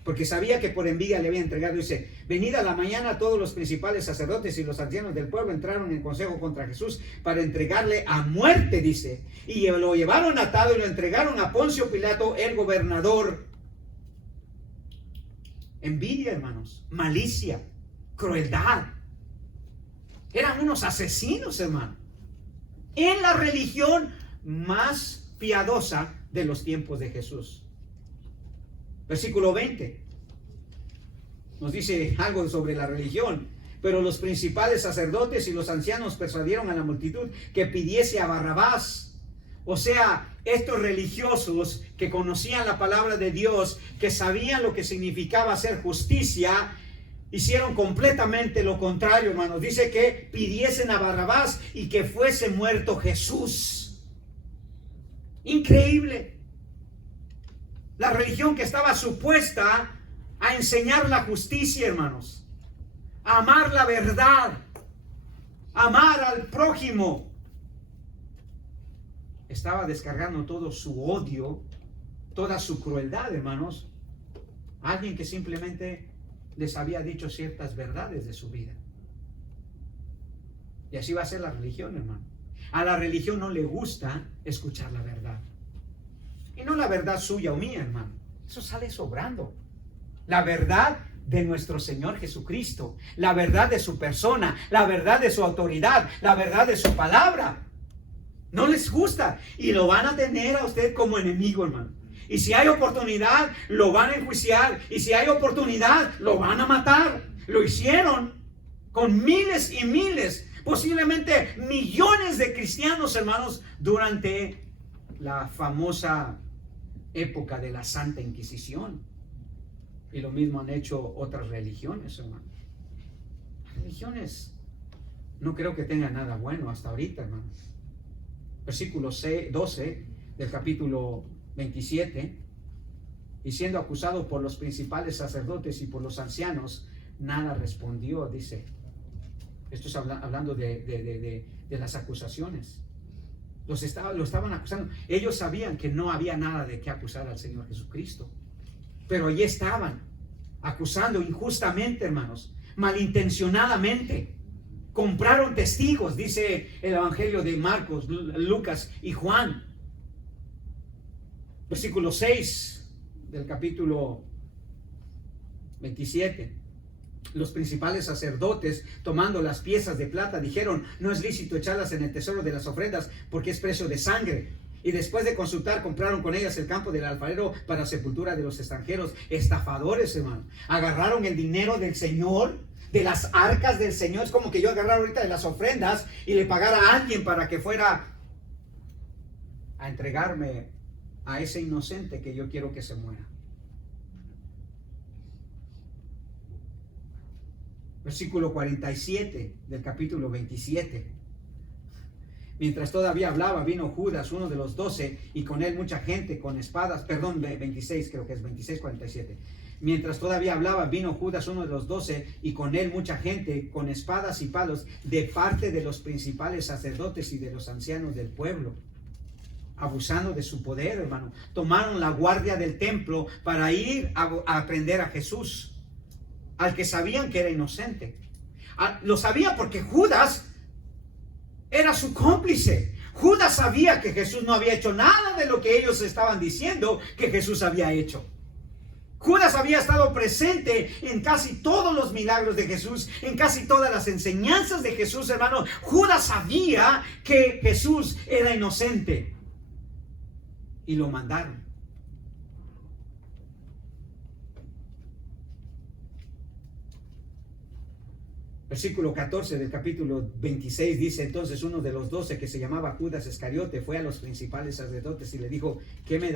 Porque sabía que por envidia le había entregado. Dice, venida la mañana, todos los principales sacerdotes y los ancianos del pueblo entraron en consejo contra Jesús para entregarle a muerte, dice. Y lo llevaron atado y lo entregaron a Poncio Pilato, el gobernador. Envidia, hermanos, malicia, crueldad. Eran unos asesinos, hermano. En la religión más piadosa de los tiempos de Jesús. Versículo 20 nos dice algo sobre la religión. Pero los principales sacerdotes y los ancianos persuadieron a la multitud que pidiese a Barrabás. O sea, estos religiosos que conocían la palabra de Dios, que sabían lo que significaba hacer justicia, hicieron completamente lo contrario, hermanos. Dice que pidiesen a Barrabás y que fuese muerto Jesús. Increíble. La religión que estaba supuesta a enseñar la justicia, hermanos, a amar la verdad, amar al prójimo, estaba descargando todo su odio, toda su crueldad, hermanos, a alguien que simplemente les había dicho ciertas verdades de su vida. Y así va a ser la religión, hermano. A la religión no le gusta escuchar la verdad. Y no la verdad suya o mía, hermano. Eso sale sobrando. La verdad de nuestro Señor Jesucristo. La verdad de su persona. La verdad de su autoridad. La verdad de su palabra. No les gusta. Y lo van a tener a usted como enemigo, hermano. Y si hay oportunidad, lo van a enjuiciar. Y si hay oportunidad, lo van a matar. Lo hicieron con miles y miles, posiblemente millones de cristianos, hermanos, durante la famosa época de la Santa Inquisición. Y lo mismo han hecho otras religiones, hermano. Las religiones no creo que tengan nada bueno hasta ahorita, hermano. Versículo 12 del capítulo 27. Y siendo acusado por los principales sacerdotes y por los ancianos, nada respondió, dice. Esto es hablando de las acusaciones. Lo estaban acusando. Ellos sabían que no había nada de qué acusar al Señor Jesucristo. Pero allí estaban, acusando injustamente, hermanos, malintencionadamente. Compraron testigos, dice el Evangelio de Marcos, Lucas y Juan. Versículo 6 del capítulo 27. Los principales sacerdotes, tomando las piezas de plata, dijeron: no es lícito echarlas en el tesoro de las ofrendas, porque es precio de sangre. Y después de consultar, compraron con ellas el campo del alfarero para sepultura de los extranjeros. Estafadores, hermano. Agarraron el dinero del Señor, de las arcas del Señor. Es como que yo agarrara ahorita de las ofrendas y le pagara a alguien para que fuera a entregarme a ese inocente que yo quiero que se muera. Versículo 47 del capítulo 27. Mientras todavía hablaba, vino Judas, uno de los 12, y con él mucha gente con espadas, perdón, 26, creo que es 26:47. Mientras todavía hablaba, vino Judas, uno de los 12, y con él mucha gente con espadas y palos de parte de los principales sacerdotes y de los ancianos del pueblo, abusando de su poder, hermano. Tomaron la guardia del templo para ir a prender a Jesús, al que sabían que era inocente. Lo sabía porque Judas era su cómplice. Judas sabía que Jesús no había hecho nada de lo que ellos estaban diciendo que Jesús había hecho. Judas había estado presente en casi todos los milagros de Jesús, en casi todas las enseñanzas de Jesús, hermano. Judas sabía que Jesús era inocente y lo mandaron. Versículo 14 del capítulo 26 dice: entonces uno de los 12, que se llamaba Judas Iscariote, fue a los principales sacerdotes y le dijo: ¿qué me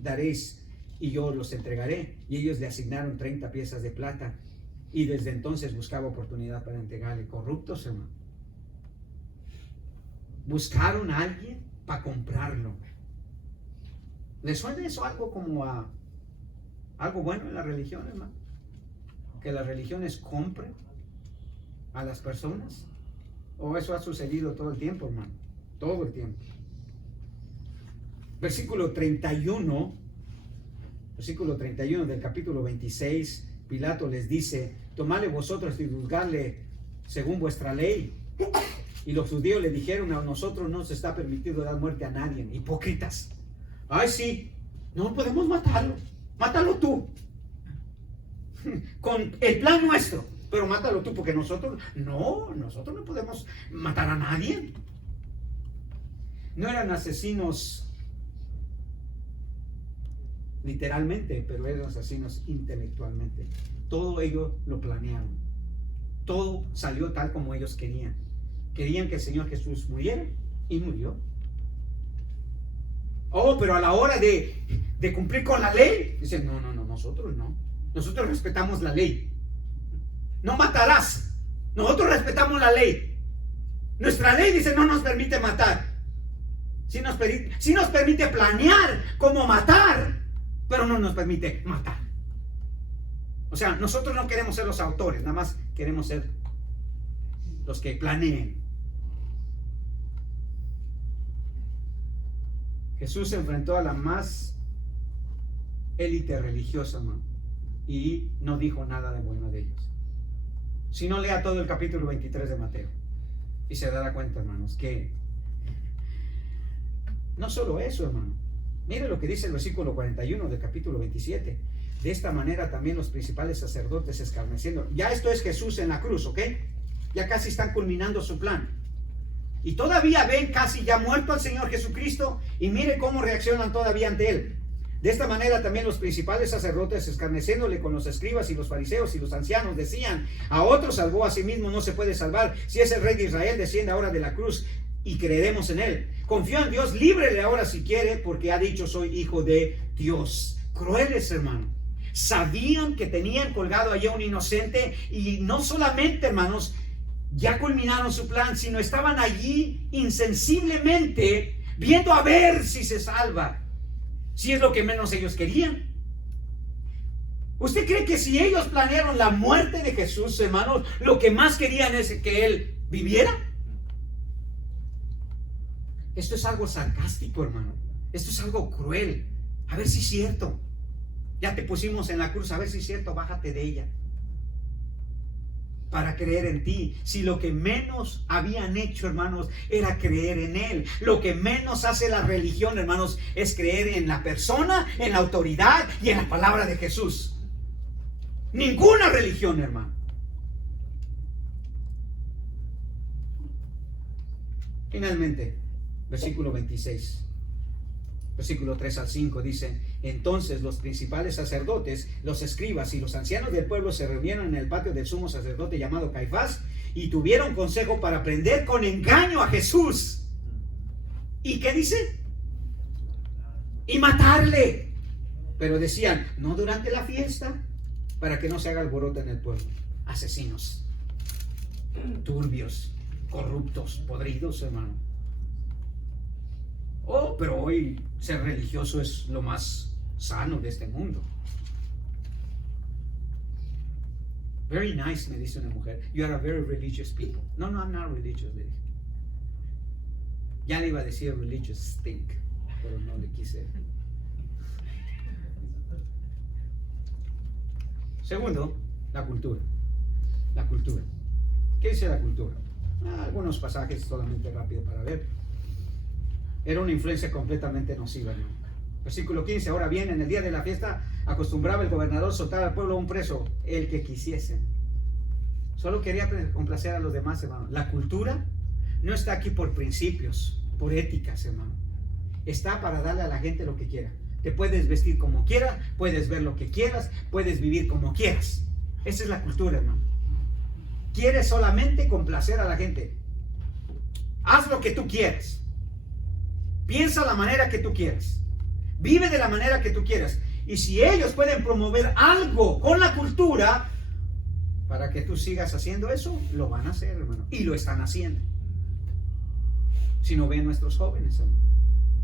daréis? Y yo los entregaré. Y ellos le asignaron 30 piezas de plata. Y desde entonces buscaba oportunidad para entregarle. Corruptos, hermano. Buscaron a alguien para comprarlo. ¿Le suena eso algo como a algo bueno en la religión, hermano? Que las religiones compren a las personas. ¿O eso ha sucedido todo el tiempo, hermano? Todo el tiempo. Versículo 31 del capítulo 26, Pilato les dice: tomadle vosotros y juzgadle según vuestra ley. Y los judíos le dijeron: a nosotros no se está permitido dar muerte a nadie. Hipócritas. Ay, sí, no podemos matarlo. Mátalo tú. Con el plan nuestro. Pero mátalo tú, porque nosotros no podemos matar a nadie. No eran asesinos literalmente, pero eran asesinos intelectualmente. Todo ellos lo planearon. Todo salió tal como ellos querían. Querían que el Señor Jesús muriera y murió. Oh, pero a la hora de cumplir con la ley, dicen: no, nosotros no. Nosotros respetamos la ley. No matarás. Nosotros respetamos la ley. Nuestra ley dice: no nos permite matar. Sí nos permite planear cómo matar, pero no nos permite matar. O sea, nosotros no queremos ser los autores, nada más queremos ser los que planeen. Jesús se enfrentó a la más élite religiosa, hermano, y no dijo nada de bueno de ellos. Si no, lea todo el capítulo 23 de Mateo y se dará cuenta, hermanos, que no solo eso, hermano. Mire lo que dice el versículo 41 del capítulo 27. De esta manera también los principales sacerdotes escarneciendo. Ya esto es Jesús en la cruz, ¿ok? Ya casi están culminando su plan. Y todavía ven casi ya muerto al Señor Jesucristo, y mire cómo reaccionan todavía ante Él. De esta manera también los principales sacerdotes, escarneciéndole con los escribas y los fariseos y los ancianos, decían: a otro salvó, a sí mismo no se puede salvar. Si es el Rey de Israel, desciende ahora de la cruz y creeremos en Él. Confío en Dios, líbrele ahora si quiere, porque ha dicho: soy hijo de Dios. Crueles, hermano. Sabían que tenían colgado allí a un inocente, y no solamente, hermanos, ya culminaron su plan, sino estaban allí insensiblemente viendo a ver si se salva, si es lo que menos ellos querían. ¿Usted cree que si ellos planearon la muerte de Jesús, hermanos, lo que más querían es que Él viviera? Esto es algo sarcástico, hermano. Esto es algo cruel. A ver si es cierto. Ya te pusimos en la cruz, a ver si es cierto, bájate de ella. Para creer en ti. Si lo que menos habían hecho, hermanos, era creer en Él. Lo que menos hace la religión, hermanos, es creer en la persona, en la autoridad y en la palabra de Jesús. Ninguna religión, hermano. Finalmente, versículo 26. Versículo 3 al 5 dice: entonces los principales sacerdotes, los escribas y los ancianos del pueblo se reunieron en el patio del sumo sacerdote llamado Caifás, y tuvieron consejo para prender con engaño a Jesús. ¿Y qué dice? Y matarle. Pero decían: no durante la fiesta, para que no se haga alboroto en el pueblo. Asesinos, turbios, corruptos, podridos, hermano. Oh, pero hoy ser religioso es lo más sano de este mundo. Very nice, me dice una mujer. You are a very religious people. No, I'm not religious, le dije. Ya le iba a decir religious stink, pero no le quise. Segundo, la cultura. La cultura. ¿Qué dice la cultura? Algunos pasajes solamente rápido para ver. Era una influencia completamente nociva, ¿no? Versículo 15, ahora bien, en el día de la fiesta acostumbraba el gobernador soltar al pueblo a un preso, el que quisiese. Solo quería complacer a los demás, hermano. La cultura no está aquí por principios, por éticas, hermano. Está para darle a la gente lo que quiera. Te puedes vestir como quieras, puedes ver lo que quieras, puedes vivir como quieras. Esa es la cultura, hermano. Quieres solamente complacer a la gente. Haz lo que tú quieras. Piensa la manera que tú quieras. Vive de la manera que tú quieras. Y si ellos pueden promover algo con la cultura para que tú sigas haciendo eso, lo van a hacer, hermano. Y lo están haciendo. Si no ven nuestros jóvenes, hermano,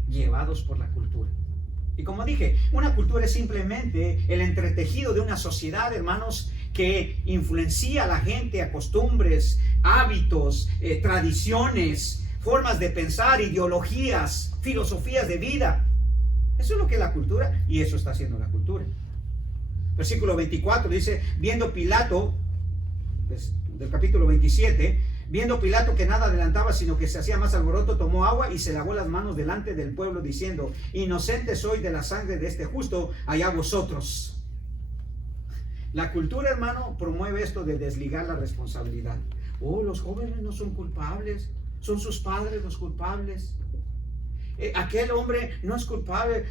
llevados por la cultura. Y como dije, una cultura es simplemente el entretejido de una sociedad, hermanos, que influencia a la gente, a costumbres, hábitos, tradiciones, formas de pensar, ideologías, filosofías de vida. Eso es lo que es la cultura, y eso está haciendo la cultura. Versículo 24 dice, viendo Pilato, del capítulo 27, viendo Pilato que nada adelantaba, sino que se hacía más alboroto, tomó agua y se lavó las manos delante del pueblo, diciendo, inocente soy de la sangre de este justo, allá vosotros. La cultura, hermano, promueve esto de desligar la responsabilidad. Oh, los jóvenes no son culpables, son sus padres los culpables. Aquel hombre no es culpable,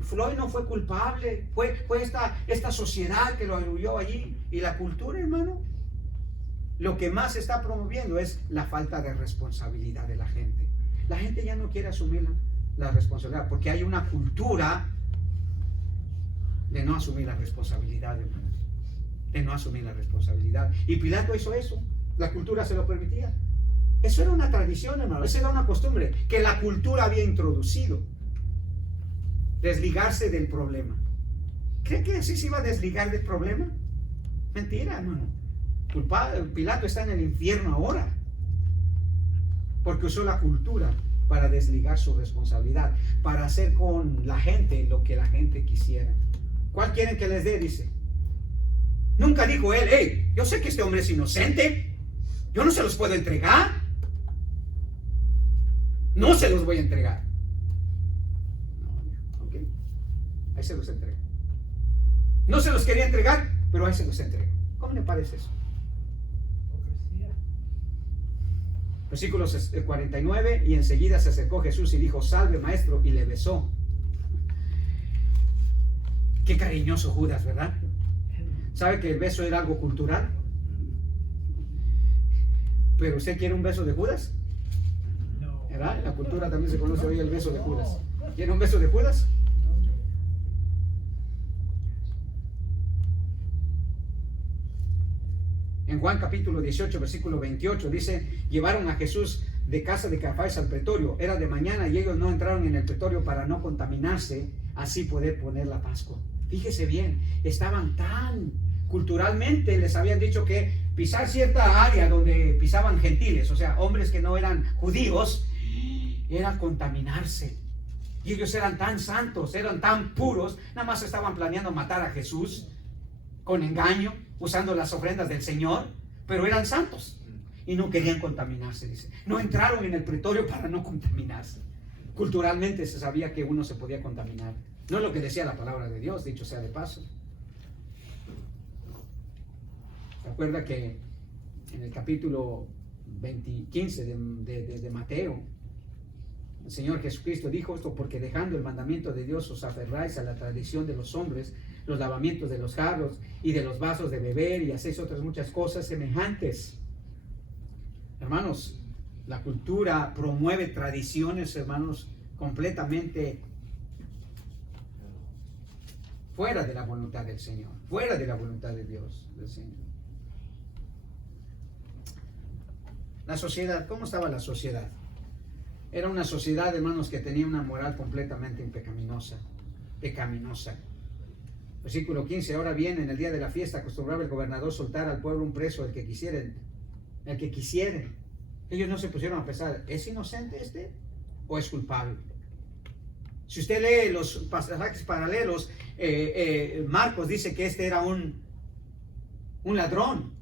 Floyd no fue culpable, fue esta sociedad que lo arrulló allí. Y la cultura, hermano, lo que más está promoviendo es la falta de responsabilidad de la gente. La gente ya no quiere asumir la responsabilidad, porque hay una cultura de no asumir la responsabilidad, hermano. De no asumir la responsabilidad. Y Pilato hizo eso, la cultura se lo permitía. Eso era una tradición, hermano, eso era una costumbre que la cultura había introducido. Desligarse del problema. ¿Cree que así se iba a desligar del problema? Mentira, hermano. Pilato está en el infierno ahora, porque usó la cultura para desligar su responsabilidad, para hacer con la gente lo que la gente quisiera. ¿Cuál quieren que les dé? Dice. Nunca dijo él, hey, yo sé que este hombre es inocente, yo no se los puedo entregar, no se los voy a entregar. No, ok, ahí se los entrega. No se los quería entregar, pero ahí se los entrega. ¿Cómo le parece eso? Versículo 49, y enseguida se acercó Jesús y dijo, salve maestro, y le besó. Qué cariñoso Judas, ¿verdad? ¿Sabe que el beso era algo cultural? ¿Pero usted quiere un beso de Judas? ¿Verdad? En la cultura también se conoce hoy el beso de Judas. ¿Quiere un beso de Judas? En Juan capítulo 18, versículo 28 dice, llevaron a Jesús de casa de Caifás al pretorio. Era de mañana y ellos no entraron en el pretorio para no contaminarse, así poder poner la Pascua. Fíjese bien, estaban tan culturalmente, les habían dicho que pisar cierta área donde pisaban gentiles, o sea, hombres que no eran judíos, era contaminarse. Y ellos eran tan santos, eran tan puros, nada más estaban planeando matar a Jesús con engaño, usando las ofrendas del Señor, pero eran santos y no querían contaminarse, dice. No entraron en el pretorio para no contaminarse. Culturalmente se sabía que uno se podía contaminar. No es lo que decía la palabra de Dios, dicho sea de paso. ¿Se acuerda que en el capítulo 15 de Mateo, el Señor Jesucristo dijo esto? Porque dejando el mandamiento de Dios os aferráis a la tradición de los hombres, los lavamientos de los jarros y de los vasos de beber, y hacéis otras muchas cosas semejantes. Hermanos, la cultura promueve tradiciones, hermanos, completamente fuera de la voluntad del Señor, fuera de la voluntad de Dios, del Señor. La sociedad, ¿cómo estaba la sociedad? Era una sociedad, hermanos, que tenía una moral completamente pecaminosa. Versículo 15, ahora bien, en el día de la fiesta acostumbraba el gobernador soltar al pueblo un preso, el que quisieren. Ellos no se pusieron a pensar, ¿es inocente este o es culpable? Si usted lee los pasajes paralelos, Marcos dice que este era un ladrón.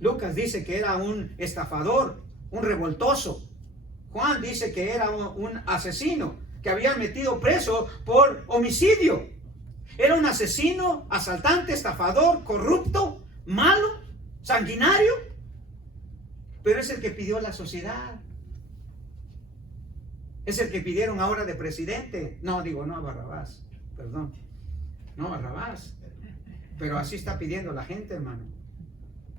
Lucas dice que era un estafador, un revoltoso. Juan dice que era un asesino, que había metido preso por homicidio. Era un asesino, asaltante, estafador, corrupto, malo, sanguinario. Pero es el que pidió la sociedad. Es el que pidieron ahora de presidente. No a Barrabás, perdón. No a Barrabás. Pero así está pidiendo la gente, hermano.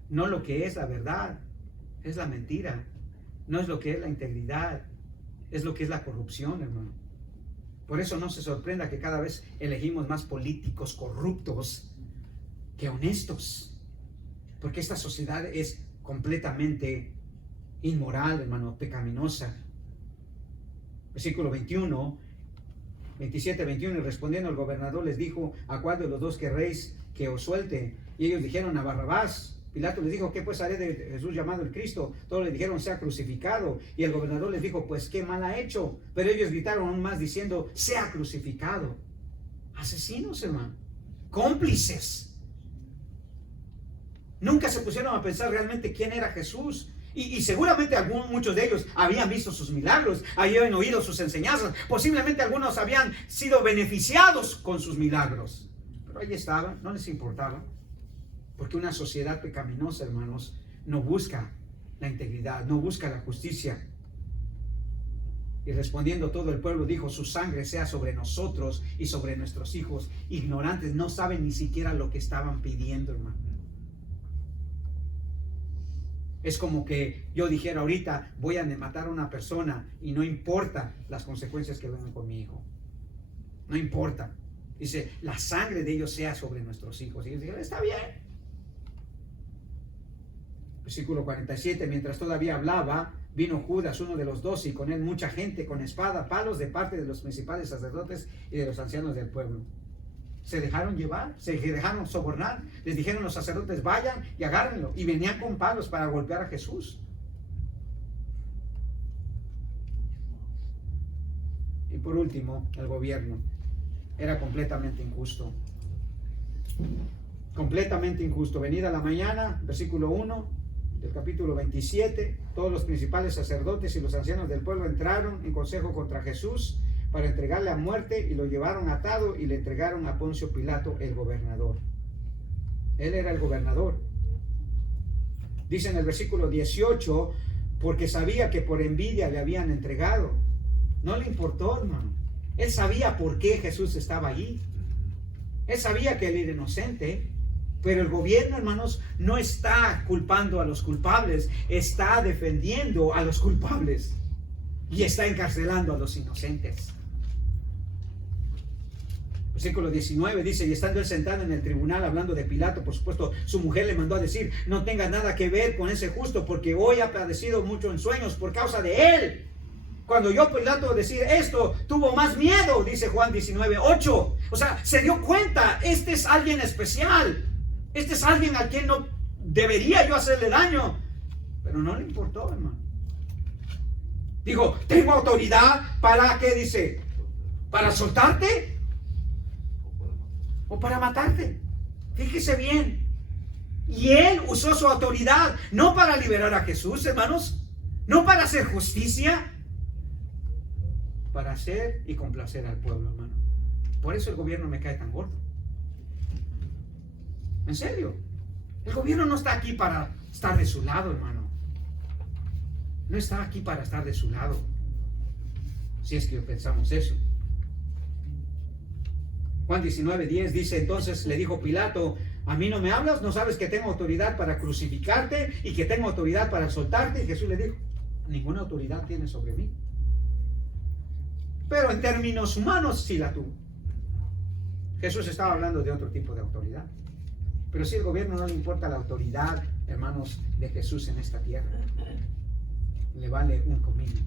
No lo que es la verdad, es la mentira. No es lo que es la integridad, es lo que es la corrupción, hermano. Por eso no se sorprenda que cada vez elegimos más políticos corruptos que honestos. Porque esta sociedad es completamente inmoral, hermano, pecaminosa. Versículo 21, 27, 21, y respondiendo el gobernador les dijo, ¿a cuál de los dos querréis que os suelte? Y ellos dijeron, a Barrabás. Pilato les dijo, ¿qué pues haré de Jesús llamado el Cristo? Todos le dijeron, sea crucificado. Y el gobernador les dijo, pues qué mal ha hecho. Pero ellos gritaron aún más diciendo, sea crucificado. Asesinos, hermano. Cómplices. Nunca se pusieron a pensar realmente quién era Jesús. Y seguramente muchos de ellos habían visto sus milagros, habían oído sus enseñanzas. Posiblemente algunos habían sido beneficiados con sus milagros. Pero ahí estaban, no les importaba. Porque una sociedad pecaminosa, hermanos, no busca la integridad, no busca la justicia. Y respondiendo todo el pueblo dijo, su sangre sea sobre nosotros y sobre nuestros hijos. Ignorantes, no saben ni siquiera lo que estaban pidiendo, hermano. Es como que yo dijera ahorita, voy a matar a una persona y no importa las consecuencias que vengan con mi hijo. No importa. Dice, la sangre de ellos sea sobre nuestros hijos. Y ellos dijeron, está bien. Versículo 47, mientras todavía hablaba, vino Judas, uno de los 12, y con él mucha gente con espada, palos de parte de los principales sacerdotes y de los ancianos del pueblo. Se dejaron llevar, se dejaron sobornar. Les dijeron los sacerdotes, vayan y agárrenlo. Y venían con palos para golpear a Jesús. Y por último, el gobierno era completamente injusto. Completamente injusto. Venida la mañana, versículo 1 del capítulo 27, todos los principales sacerdotes y los ancianos del pueblo entraron en consejo contra Jesús para entregarle a muerte y lo llevaron atado y le entregaron a Poncio Pilato, el gobernador. Él era el gobernador. Dice en el versículo 18, porque sabía que por envidia le habían entregado. No le importó, hermano. Él sabía por qué Jesús estaba allí. Él sabía que él era inocente. Pero el gobierno, hermanos, no está culpando a los culpables, está defendiendo a los culpables y está encarcelando a los inocentes. Versículo 19 dice, y estando él sentado en el tribunal hablando de Pilato, por supuesto, su mujer le mandó a decir, no tenga nada que ver con ese justo, porque hoy ha padecido mucho en sueños por causa de él. Cuando oyó Pilato decir esto, tuvo más miedo, dice Juan 19:8. O sea, se dio cuenta, este es alguien especial. Este es alguien a quien no debería yo hacerle daño. Pero no le importó, hermano. Dijo, tengo autoridad para, ¿qué dice? ¿Para soltarte? ¿O para matarte? Fíjese bien. Y él usó su autoridad, no para liberar a Jesús, hermanos. No para hacer justicia. Para hacer y complacer al pueblo, hermano. Por eso el gobierno me cae tan gordo. En serio, el gobierno no está aquí para estar de su lado, hermano. No está aquí para estar de su lado. Si es que pensamos eso. Juan 19:10 dice, entonces le dijo Pilato, ¿a mí no me hablas? ¿No sabes que tengo autoridad para crucificarte y que tengo autoridad para soltarte? Y Jesús le dijo, ninguna autoridad tienes sobre mí. Pero en términos humanos sí la tuvo. Jesús estaba hablando de otro tipo de autoridad. Pero si el gobierno no le importa la autoridad, hermanos, de Jesús en esta tierra. le vale un comino.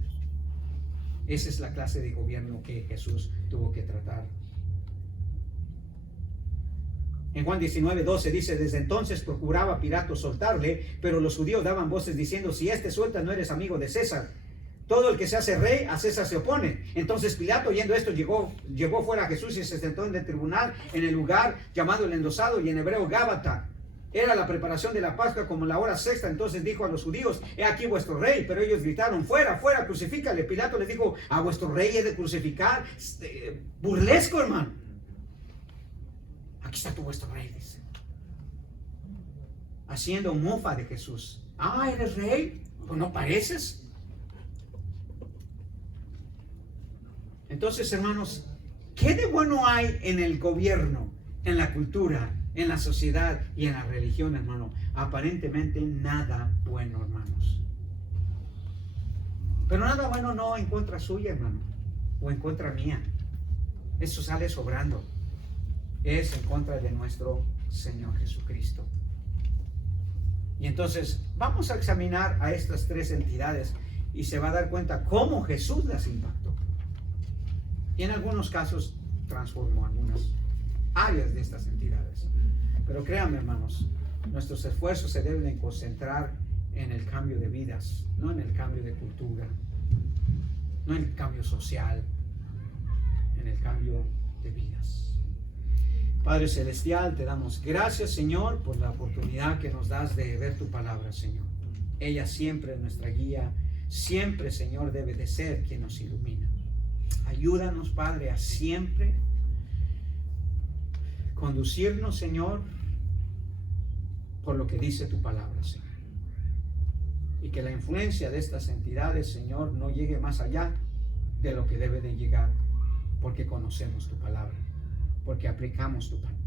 Esa es la clase de gobierno que Jesús tuvo que tratar. En Juan 19:12 dice: desde entonces procuraba Pilato soltarle, pero los judíos daban voces diciendo: si este suelta, no eres amigo de César. Todo el que se hace rey, a César se opone. Entonces Pilato, oyendo esto, llevó fuera a Jesús y se sentó en el tribunal, en el lugar llamado el Endosado, y en hebreo Gábata. Era la preparación de la Pascua, como la hora sexta. Entonces dijo a los judíos: he aquí vuestro rey. Pero ellos gritaron: fuera, fuera, crucifícale. Pilato les dijo: a vuestro rey he de crucificar. Burlesco, hermano. Aquí está tu vuestro rey, dice, haciendo mofa de Jesús. Ah, ¿eres rey? Pues no pareces. Entonces, hermanos, ¿qué de bueno hay en el gobierno, en la cultura, en la sociedad y en la religión, hermano? Aparentemente nada bueno, hermanos. Pero nada bueno no en contra suya, hermano, o en contra mía. Eso sale sobrando. Es en contra de nuestro Señor Jesucristo. Y entonces vamos a examinar a estas tres entidades y se va a dar cuenta cómo Jesús las impactó. Y en algunos casos transformó algunas áreas de estas entidades. Pero créanme, hermanos, nuestros esfuerzos se deben concentrar en el cambio de vidas, no en el cambio de cultura, no en el cambio social, en el cambio de vidas. Padre Celestial, te damos gracias, Señor, por la oportunidad que nos das de ver tu palabra, Señor. Ella siempre es nuestra guía, siempre, Señor, debe de ser quien nos ilumina. Ayúdanos, Padre, a siempre conducirnos, Señor, por lo que dice tu palabra, Señor. Y que la influencia de estas entidades, Señor, no llegue más allá de lo que debe de llegar, porque conocemos tu palabra, porque aplicamos tu palabra.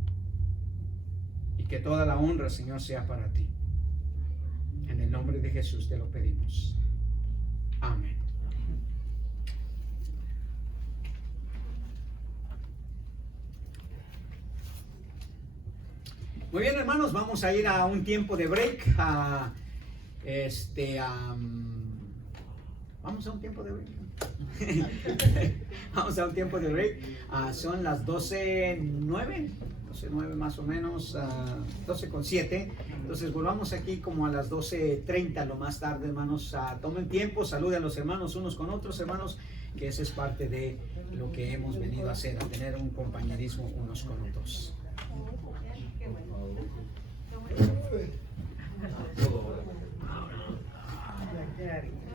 Y que toda la honra, Señor, sea para ti. En el nombre de Jesús te lo pedimos. Amén. Muy bien, hermanos, vamos a ir a un tiempo de break. Vamos a un tiempo de break. Vamos a un tiempo de break. Son las 12:09 más o menos, 12:07. Entonces volvamos aquí como a las 12:30 lo más tarde, hermanos. Tomen tiempo, saluden a los hermanos unos con otros, hermanos, que esa es parte de lo que hemos venido a hacer, a tener un compañerismo unos con otros.